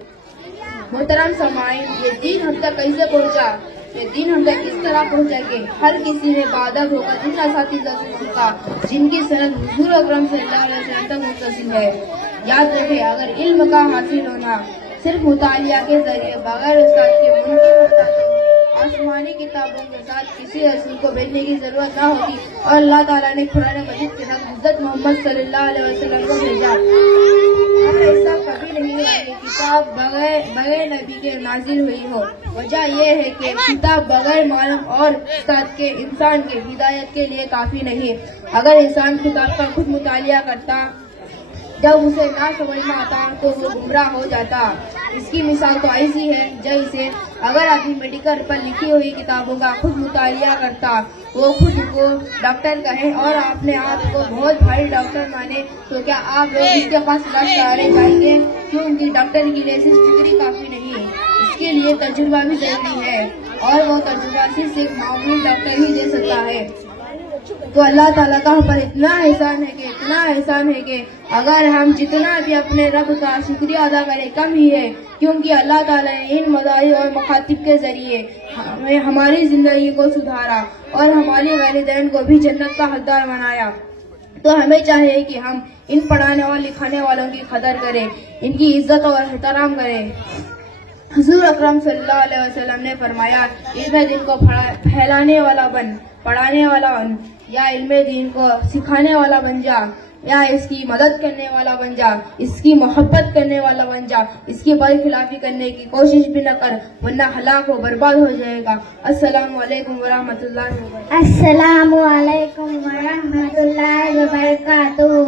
मोहतरम समाइन, ये दीन हम तक कैसे पहुँचा, ये दीन हम तक इस तरह पहुँचा कि हर किसी ने बादब होकर जिन असातिज़ा से सीखा जिनकी सनद हुजूर अकरम सल्लल्लाहु अलैहि वसल्लम तक मुत्तसिल है। याद रखें, अगर इल्म का हासिल होना सिर्फ मुतालिया के जरिए बगैर उस्ताद के मुमकिन होता तो आसमानी किताबों के साथ किसी रसूल को भेजने की जरूरत न होती और अल्लाह ताला ने कुरान मजीद के साथ हज़रत मोहम्मद सल्लल्लाहु अलैहि वसल्लम को भेजा। हम ऐसा कभी नहीं हुआ कि किताब बगैर नबी के नाजिल हुई हो। वजह यह है कि किताब बगैर मालूम और उस्ताद के इंसान के हिदायत के लिए काफी नहीं। अगर इंसान किताब का खुद मुतालिया करता, जब उसे ना समझ में आता तो वो गुमराह हो जाता। इसकी मिसाल तो ऐसी है जैसे अगर अपनी मेडिकल पर लिखी हुई किताबों का खुद मुतालिया करता, वो खुद को डॉक्टर कहे और अपने आप को बहुत भारी डॉक्टर माने, तो क्या आप लोग इसके पास इलाज कराने जाएंगे? क्योंकि डॉक्टर के लिए सिर्फ डिग्री काफी नहीं है, इसके लिए तजुर्बा भी जरूरी है और वो तजुर्बा सिर्फ एक मामूली डॉक्टर ही दे सकता है। तो अल्लाह ताला का हम पर इतना एहसान है कि अगर हम जितना भी अपने रब का शुक्रिया अदा करें कम ही है, क्योंकि अल्लाह ताला ने इन मदारी और मुखातिब के जरिए हमारी जिंदगी को सुधारा और हमारे वालिदैन को भी जन्नत का हकदार बनाया। तो हमें चाहिए कि हम इन पढ़ाने और लिखाने वालों की कदर करें, इनकी इज्जत और एहतराम करें। हुजूर अकरम सल्लल्लाहु अलैहि वसल्लम ने फरमाया, इल्म दीन को फैलाने वाला बन, पढ़ाने वाला बन, या इल्म दीन को सिखाने वाला बन जा, या इसकी मदद करने वाला बन जा, इसकी मोहब्बत करने वाला बन जा, इसकी बरखिलाफी करने की कोशिश भी न कर, वरना हलाक व बर्बाद हो जाएगा। अस्सलामु अलैकुम वरहमतुल्लाहि वबरकातुहू। अस्सलामु अलैकुम वरहमतुल्लाहि वबरकातुहू।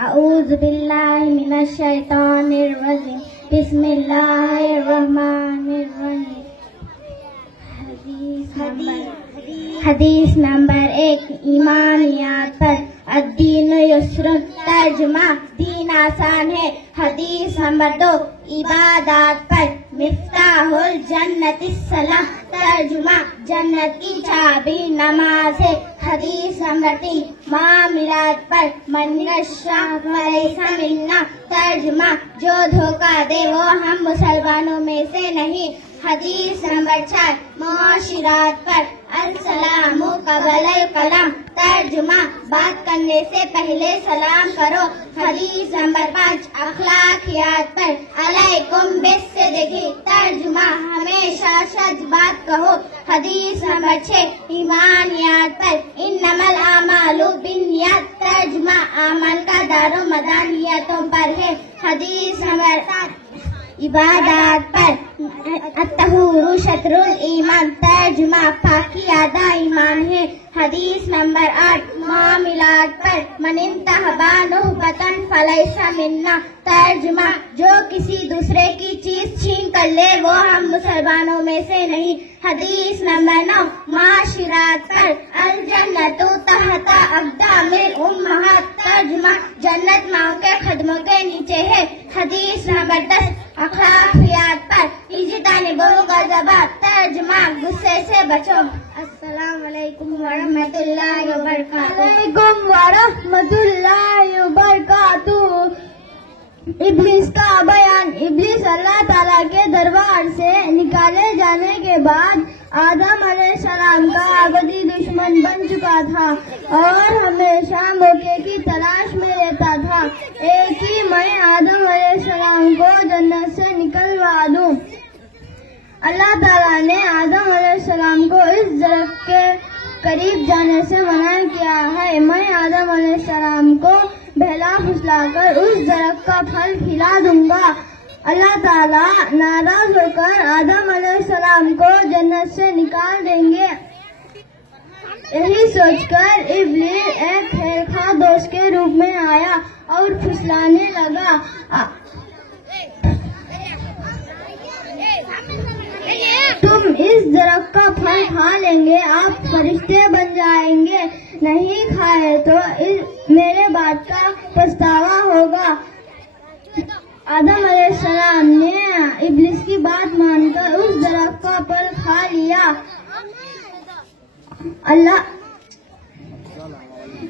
अऊज़ु बिल्लाहि मिनश शैतानिर रजीम। बिस्मिल्लाहिर रहमानिर रहीम। हदीस नंबर 1, ईमानियात पर अद्दीन युस्रुन। तर्जुमा, दीन आसान है। हदीस नंबर 2, इबादत पर मिफ्ताहुल जन्नतिस सलाह। तर्जुमा, जन्नत की चाबी नमाज है। हदीस नंबर 3, मामिलात पर मनशा वलैसा मिन्ना। तर्जुमा, जो धोखा दे वो हम मुसलमानों में से नहीं। हदीस नंबर 4, मुआशिरात पर अस्सलामु क़बलल कलाम। तर्जुमा, बात करने से पहले सलाम करो। हदीस नंबर 5, अखलाकियात पर अलैकुम बिस्सिद्क़ी। तर्जुमा, हमेशा सच बात कहो। हदीस नंबर 6, ईमानियात पर इन्नमल आमालु बिन्नियात। तर्जुमा, अमल का दारो मदार नियतों पर है। हदीस नंबर 7, इबादत पर अत्तहूरु शत्रुल ईमान, तर्जुमा पाकी आधा ईमान है। हदीस नंबर 8 मामिलात पर मनिंतहबा नुहबतन फलैसा मिन्ना, तर्जुमा जो किसी दूसरे की चीज छीन कर ले वो हम मुसलमानों में से नहीं। हदीस नंबर 9 माशिरात पर अल जन्नतु तहता अक़दामिल उम्महात, तर्जुमा जन्नत माओ के कदमों के नीचे है। हदीस नंबर 10 अखलाकियात पर इज्तिनाबुल ग़ज़बात, तर्जुमा गुस्से से बचो। अस्सलाम वालेकुम वरहमतुल्लाहि वबरकातुहू। इब्लिस का बयान। इब्लिस अल्लाह ताला के दरबार से निकाले जाने के बाद आदम अलैहिस्सलाम का अबदी दुश्मन बन चुका था और हमेशा मौके की तलाश में रहता था। एक ही मैं आदम अलैहिस्सलाम को जन्नत से निकलवा दूं। अल्लाह ताला ने आदम अलैहिस्सलाम को इस दरख्त के करीब जाने से मना किया है। मैं आदम अलैहिस्सलाम को बहला फुसलाकर उस दरख्त का फल खिला दूंगा। अल्लाह ताला नाराज होकर आदम अलैहिस्सलाम को जन्नत से निकाल देंगे। यही सोचकर इब्लीस एक खेलखा दोस्त के रूप में आया और फुसलाने लगा। तुम इस दरख्त का फल खा लेंगे, आप फरिश्ते बन जाएंगे, नहीं खाए तो मेरे बात का पछतावा होगा। आदम अलैहिस्सलाम ने इब्लिस की बात मानकर उस दरख्त का फल खा लिया।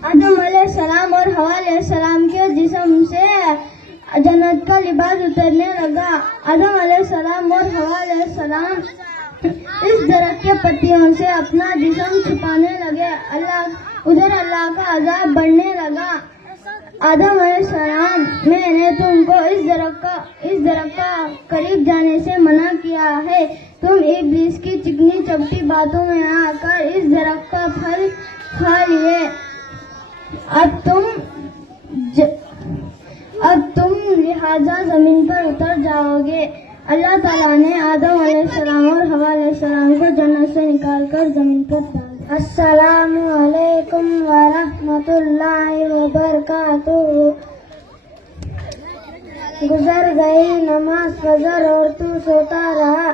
आदम अलैहिस्सलाम और हवा अलैहिस्सलाम के जिस्म से जन्नत का लिबास उतरने लगा। आदम अलैहिस्सलाम और हवा अलैहिस्सलाम इस दरख्त के पत्तियों से अपना जिस्म छुपाने लगे। उधर अल्लाह का अज़ाब बढ़ने लगा। आदम अलैहिस्सलाम, मैंने तुमको इस दरख्त का करीब जाने से मना किया है। तुम इब्लीस की चिकनी चपटी बातों में आकर इस दरख्त का फल खा लिए। अब तुम लिहाजा जमीन पर उतर जाओगे। अल्लाह ताला ने आदम अलैहिस्सलाम और हवा अलैहिस्सलाम को जन्नत से निकालकर जमीन पर डाल दिया। अस्सलामु अलैकुम वरहमतुल्लाहि वबरकातुहू। गुजर गई नमाज फजर और तू सोता रहा,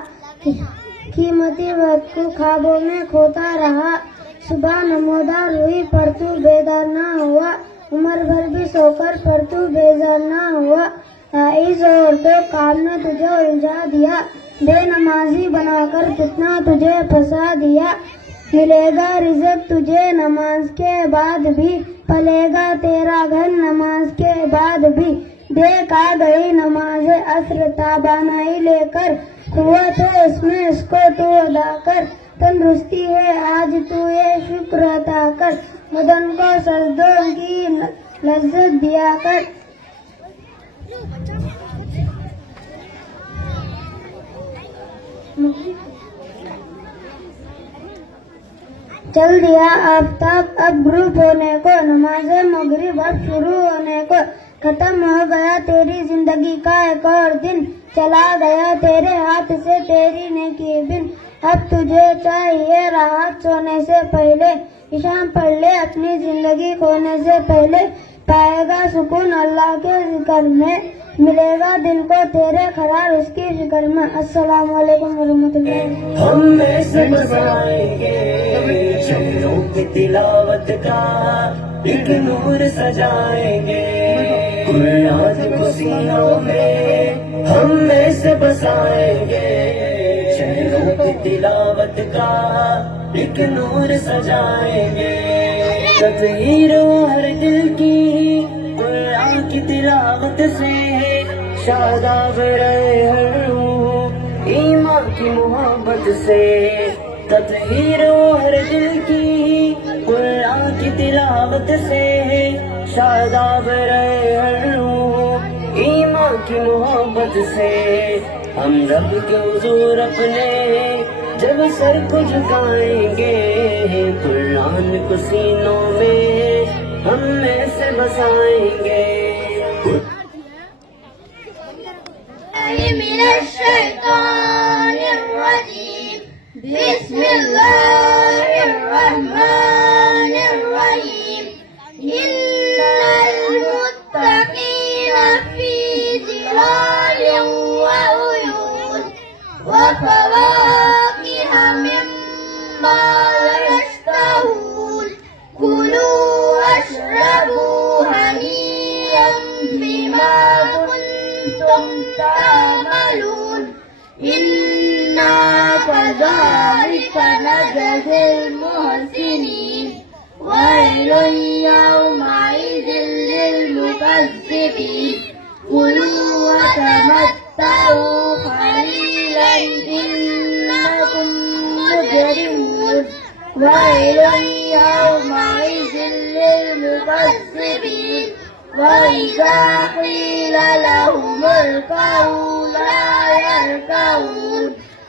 कीमती वक्त को ख्वाबों में खोता रहा। सुबह नमोदार हुई पर तू बेदार ना हुआ, उम्र भर भी सोकर पर तू बेजार ना हुआ। इस और तो काम ने तुझे उलझा दिया, बेनमाजी बनाकर कितना तुझे फंसा दिया। मिलेगा रिज़्क़ तुझे नमाज के बाद भी, पलेगा तेरा घर नमाज के बाद भी। देख आ गई नमाज असर ताबानाई लेकर, कुव्वत है इसमें इसको तू अदा कर। तंदुरुस्ती है आज तू ये शुक्र अता कर, मदन को सजदों की लज्जत दिया कर। चल दिया आफताब अब ग्रुप होने को, नमाज़े मगरिब अब शुरू होने को। खत्म हो गया तेरी जिंदगी का एक और दिन, चला गया तेरे हाथ से तेरी नेकी बिन। अब तुझे चाहिए राहत सोने से पहले, ईशान पढ़ ले अपनी जिंदगी खोने से पहले। पाएगा सुकून अल्लाह के जिक्र में, मिलेगा दिल को तेरे करार उसकी फिक्र में। अस्सलाम वालेकुम वरहमतुल्लाह। हम में से बसाएंगे शहरों की तिलावत का एक नूर सजाएंगे, कुरान को सीनों में हम में से बसाएंगे। शहरों की तिलावत का एक नूर सजाएंगे, तज़हीरों हर दिल की कुरान की तिलावत से शादाब रहे हर रूह ईमान की मोहब्बत से। तज़हीरों हर दिल की कुरान की तिलावत से शादाब रहे हर रूह ईमान की मोहब्बत से। हम रब के हुजूर अपने जब सर को झुकाएंगे, कुरान को सीनों में हम में से बसाएंगे। मिनश शैतानिर बिस्मिल्लाहिर्रहमानिर्रहीम। इन्नल मुत्तक़ीना फी ज़िलालिन व उयून व फवाकिह मिम्मा यश्तहून। कुलू वश्रबू हनीयम बिमा कुंतुम तामलून। इन्ना कज़ालिका नजज़िल मुहसिनीन। वैलुन यौमइज़िन लिलमुकज़्ज़िबीन। कुलू वतमत्तऊ क़लीलन इन्नकुम मुजरिमून। वैलुन यौमइज़िन लिलमुकज़्ज़िबीन। वइज़ा क़ील लहुमुल क़ऊ ला यरकऊन।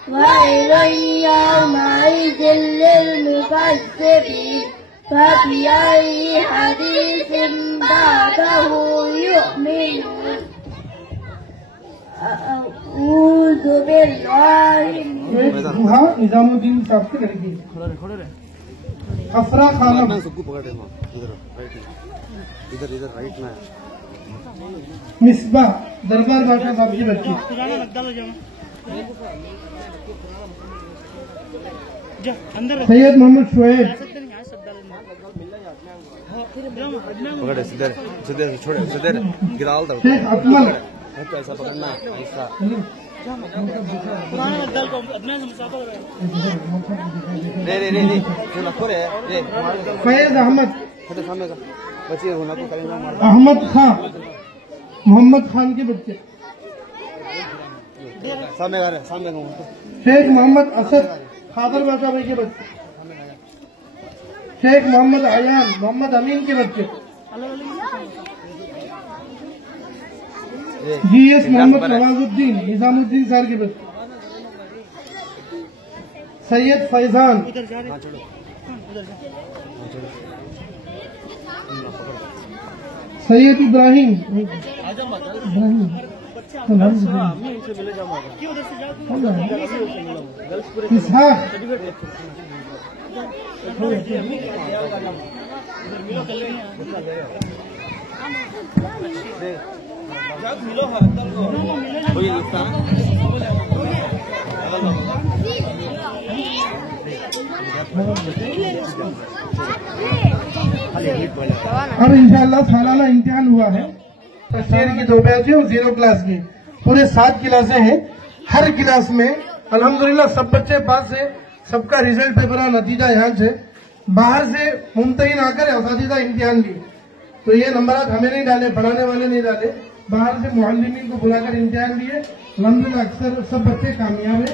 वैलुन यौमइज़िन लिलमुकज़्ज़िबीन। फबिअय्यि हदीसिन बअदहु यु'मिनून। अऊज़ु बिल्लाहि दुहा निजामुद्दीन साहब की लड़की अफरा खानम। इधर राइट में मिसबा दरबार बादशाह साहब की बच्ची। सैयद मोहम्मद शुएब। पकड़े सीधे सीधे छोड़े सीधे गिरा दो। शेख अकमल। ऐसा पकड़ना ऐसा। रे रे रे रे रे फैज अहमद। सामने का बच्चे होना को करेंगे। अहमद खान मोहम्मद खान के बच्चे। सामने का सामने का शेख मोहम्मद असद खादर बादशाह भाई के बच्चे। शेख मोहम्मद अयान मोहम्मद अमीन के बच्चे। GS मोहम्मद नवाजुद्दीन निजामुद्दीन सर के बच्चे। सैयद फैजान। सैयद इब्राहिम। इसहाक। अब इंशाअल्लाह सालाना इम्तिहान हुआ है। तफसीर की 2 बैच है और 0 क्लास की पूरे 7 क्लासें हैं। हर क्लास में अल्हम्दुलिल्लाह सब बच्चे पास है। सबका रिजल्ट पेपर नतीजा यहाँ से बाहर से मुमतहिन आकर असातिज़ा इम्तिहान लिए। तो ये नंबरात हमें नहीं डाले, पढ़ाने वाले नहीं डाले, बाहर से मुअल्लिमीन को बुलाकर इम्तिहान दिए। अल्हम्दुलिल्लाह अक्सर सब बच्चे कामयाब है।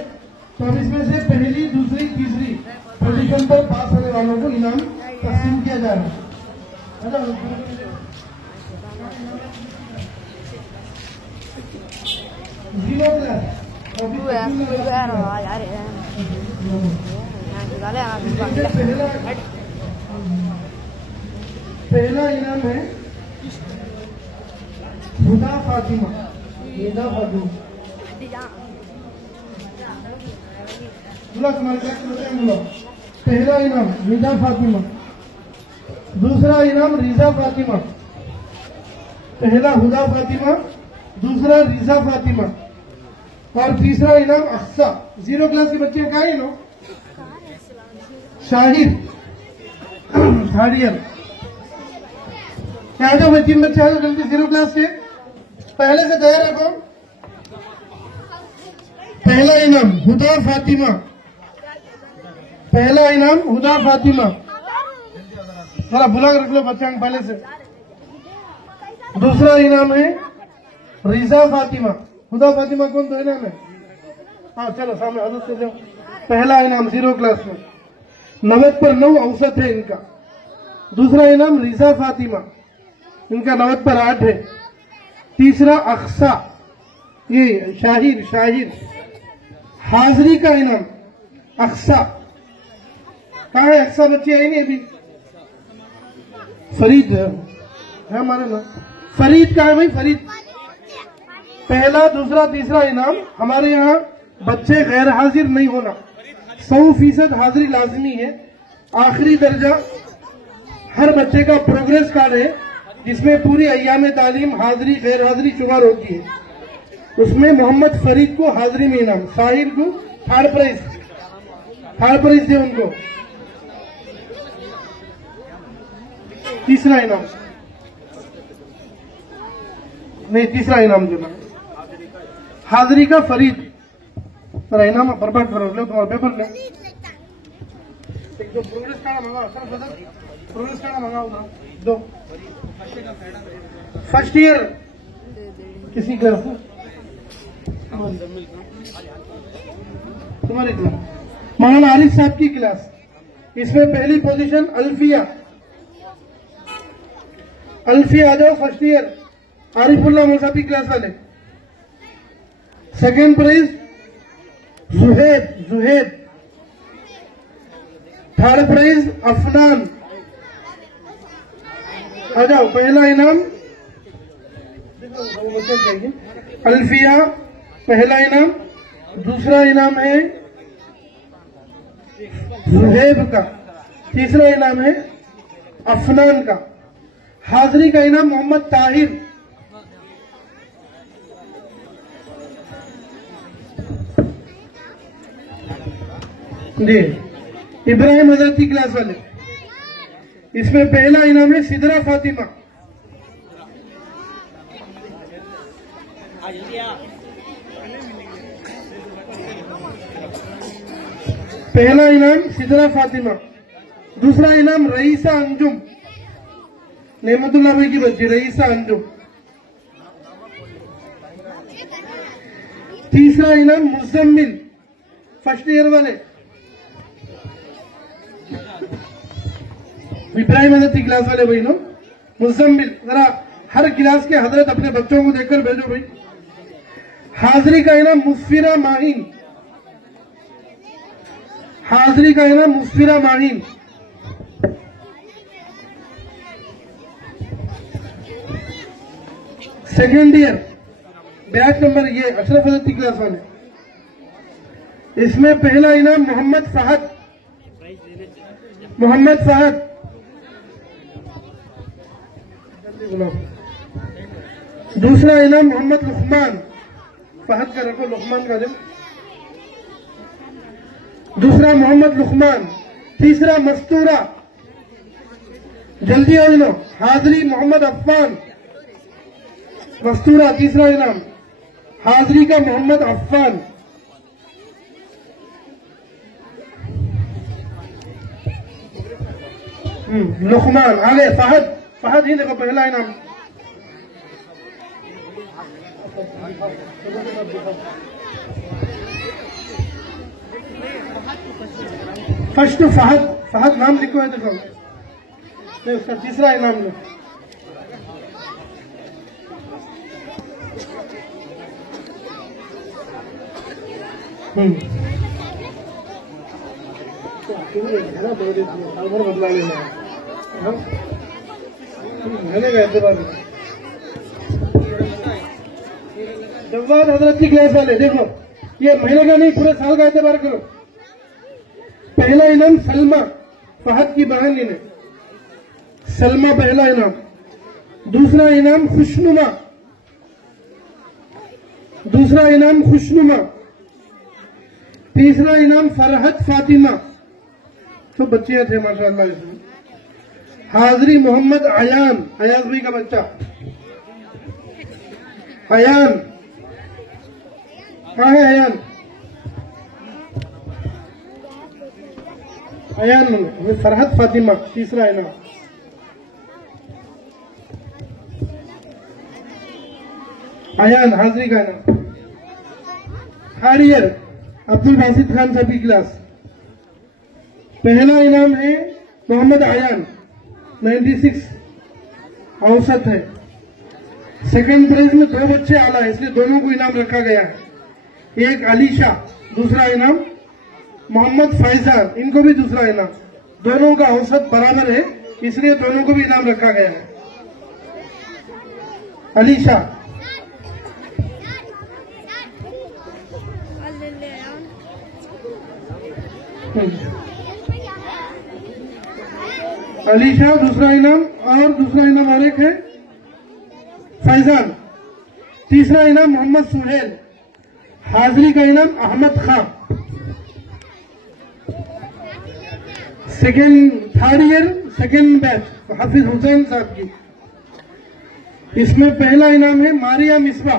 तो अब इसमें से पहली, दूसरी, तीसरी पोजीशन पर पास होने वालों को इनाम तकसीम किया जा रहा है। पहला इनाम है हुदा फातिमा। तुम्हारे पहला इनाम हुदा फातिमा। दूसरा इनाम रिजा फातिमा। पहला हुदा फातिमा, दूसरा रिजा फातिमा और तीसरा इनाम अक्सा। 0 क्लास के बच्चे कहाँ हैं लोग? शाहिर हारियर क्या जो बच्चे आ जाओ जल्दी 0 क्लास से। पहले से तैयार रखो। पहला इनाम हुदा फातिमा। पहला इनाम हुदा फातिमा। थोड़ा बुला रख लो बच्चा पहले से। दूसरा इनाम है रिजा फातिमा। हुदा फातिमा कौन? 2 इनाम है। हाँ चलो सामने हजरत से जाओ। पहला इनाम 0 क्लास में 90 पर 9 औसत है इनका। दूसरा इनाम रिजा फातिमा, इनका 90 पर 8 है। तीसरा अक्सा, ये शाहिर हाजरी का इनाम अक्सा। कहाँ है अक्सा? बच्चे है नहीं अभी। फरीद है हमारे ना। फरीद कहाँ है भाई? फरीद। पहला, दूसरा, तीसरा इनाम। हमारे यहाँ बच्चे गैर हाजिर नहीं होना, 100% हाजिरी लाजमी है। आखिरी दर्जा हर बच्चे का प्रोग्रेस कार्ड है, जिसमें पूरी अय्याम तालीम हाजिरी गैर हाजिरी शुमार होती है। उसमें मोहम्मद फरीद को हाजिरी में इनाम, साहिर को थर्ड प्राइज दे उनको। तीसरा इनाम नहीं, तीसरा इनाम जो ना हाजिरी का फरीद पर इनाम बर्बाद करो। लो तुम्हारा पेपर ले, एक दो प्रोग्रेस कार्ड मंगाओ, प्रोग्रेस कार्ड मंगाओ ना, दो। फर्स्ट ईयर किसी क्लास में तुम्हारी क्लास, मौलाना आरिफ साहब की क्लास। इसमें पहली पोजीशन अल्फिया आ जाओ, फर्स्ट ईयर आरिफुल्लाह मौसा की क्लास वाले। Second prize Zuhaib. Third prize Afnan. आ जाओ, पहला इनाम अल्फिया, पहला इनाम। दूसरा इनाम है जुहेब का, तीसरा इनाम है अफनान का। हाजिरी का इनाम मोहम्मद ताहिर। जी, इब्राहिम हजरत की क्लास वाले। इसमें पहला इनाम है सिदरा फातिमा। पहला इनाम सिदरा फातिमा। दूसरा इनाम रईसा अंजुम, नेमतुल्लाह भाई की बच्ची रईसा अंजुम। तीसरा इनाम मुजम्मिल, फर्स्ट ईयर वाले इब्राहिम हजरत की क्लास वाले भाई नो। मुजम्मिल, जरा हर क्लास के हजरत अपने बच्चों को देखकर भेजो भाई। हाजिरी का इनाम मुस्फिरा माहीन। हाजिरी का इनाम Musfira Maheen. Second year batch number ये अशरफ हजरत की क्लास वाले। इसमें पहला इनाम मोहम्मद फहद। दूसरा इनाम मोहम्मद लुकमान। फहद का रखो, लुकमान का दे। दूसरा मोहम्मद लुकमान। तीसरा मस्तूरा, जल्दी हो लो। हाजिरी मोहम्मद अफ़ान। मस्तूरा तीसरा इनाम, हाजिरी का मोहम्मद अफ़ान। लुकमान आगे। फहद ही देखो, पहला इनाम। फर्स्ट फहद नाम लिखो है, देखो उसका तीसरा इनाम लो। बदला लेना जवाद हजरत की क्लास वाले देखो, ये महीने का नहीं पूरे साल का एतबार करो। पहला इनाम सलमा, फहद की बहन ने। सलमा पहला इनाम। दूसरा इनाम खुशनुमा। तीसरा इनाम फरहत फातिमा। तो बच्चियां थे माशाअल्लाह इसमें। हाजिरी मोहम्मद अयान, अयाज भाई का बच्चा अयान। कहाँ है अयान? फरहत फातिमा तीसरा इनाम। अयान हाजिरी का इनाम। थर्ड ईयर अब्दुल बासित खान साहब की क्लास। पहला इनाम है मोहम्मद अयान, 96 औसत है। सेकेंड प्राइज में 2 बच्चे आला है, इसलिए दोनों को इनाम रखा गया है। एक अलीशा, दूसरा इनाम मोहम्मद फैजान, इनको भी दूसरा इनाम। दोनों का औसत बराबर है, इसलिए दोनों को भी इनाम रखा गया है। अलीशा अलीशा दूसरा इनाम, और दूसरा इनाम और एक है फैजान। तीसरा इनाम मोहम्मद सुहेल। हाजिरी का इनाम अहमद खां। थर्ड ईयर सेकेंड बैच हाफिज हुसैन साहब की। इसमें पहला इनाम है मारिया मिसबा,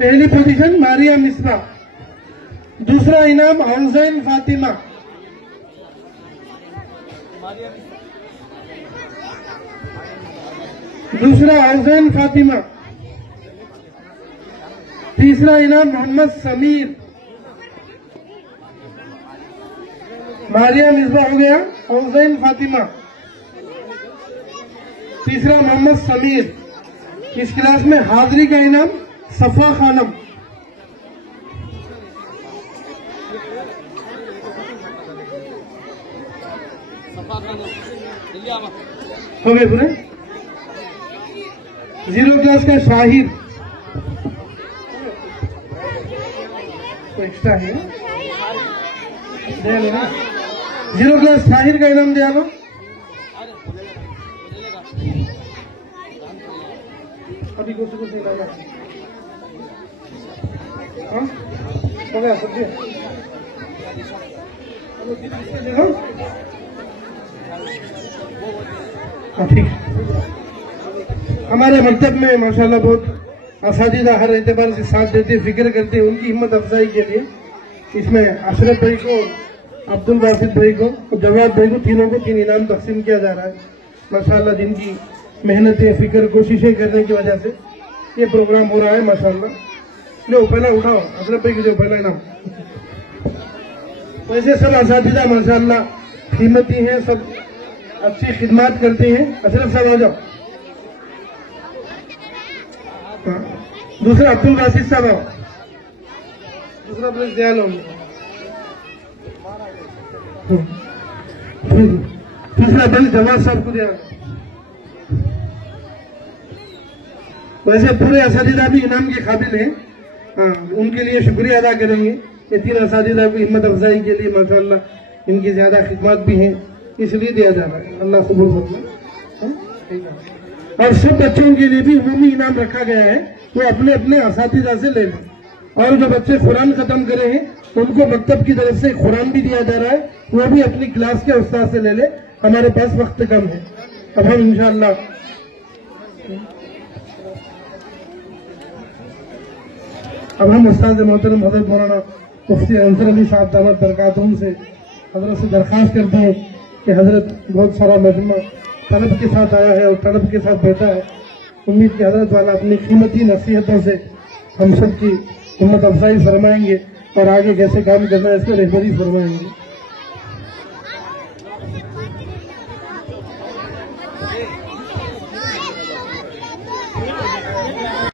पहली पोजीशन मारिया मिसबा। दूसरा इनाम हुसैन फातिमा। दूसरा हुसैन फातिमा। तीसरा इनाम मोहम्मद समीर। मारिया मिसबा हो गया, हुसैन फातिमा, तीसरा मोहम्मद समीर। इस क्लास में हाजिरी का इनाम सफा खानम। हो गए पूरे। जीरो क्लास का शाहिर, एक्स्ट्रा है दे लो ना। जीरो क्लास शाहिर का इनाम दिया लो। अभी कुछ नहीं करना। हाँ हो गया सब देखो। ठीक। हमारे मकतब में माशाल्लाह बहुत असातिज़ा हर एतबार से साथ देते, फिक्र करते, उनकी हिम्मत अफजाई के लिए इसमें अशरफ भाई को, अब्दुल बासित भाई को और जवाब भाई को, तीनों को 3 इनाम तकसीम किया जा रहा है। माशाल्लाह जिनकी मेहनतें, फिक्र, कोशिशें करने की वजह से ये प्रोग्राम हो रहा है माशाल्लाह। लो पहला उठाओ, अशरफ भाई को जो पहला इनाम। वैसे सब असातिज़ा माशाल्लाह कीमती हैं, सब अच्छी खिदमत करते हैं। अशरफ साहब आ जाओ। दूसरा अब्दुल बासित साहब आओ। दूसरा प्लेस दयाल होंगे। तीसरा प्लेस जवाब साहब को दिया। वैसे पूरे असातिज़ा भी इनाम के काबिल हैं। हाँ, उनके लिए शुक्रिया अदा करेंगे। ये 3 असातिज़ा की हिम्मत अफजाई के लिए माशाल्लाह इनकी ज्यादा खिदमत भी है, इसलिए दिया जा रहा है। अल्लाह कबूल फरमाए। और सब बच्चों के लिए भी उमूमी इनाम रखा गया है, वो अपने अपने असातिज़ा से ले लें। और जो बच्चे कुरान खत्म करे हैं उनको मकतब की तरफ से कुरान भी दिया जा रहा है, वो भी अपनी क्लास के उस्ताद से ले ले। हमारे पास वक्त कम है। अब हम इंशाअल्लाह उस्ताद मोहतरम हजरत मौलाना मुफ्ती अंसर अली साहब दामद बरकातहूम से हजरत से दरख्वास्त करते हैं कि हजरत बहुत सारा मजमा तलब के साथ आया है और तलब के साथ बैठा है। उम्मीद की हजरत वाला अपनी कीमती नसीहतों से हम सब की हिम्मत अफजाई फरमाएंगे और आगे कैसे काम करना है इसमें रहबरी फरमाएंगे।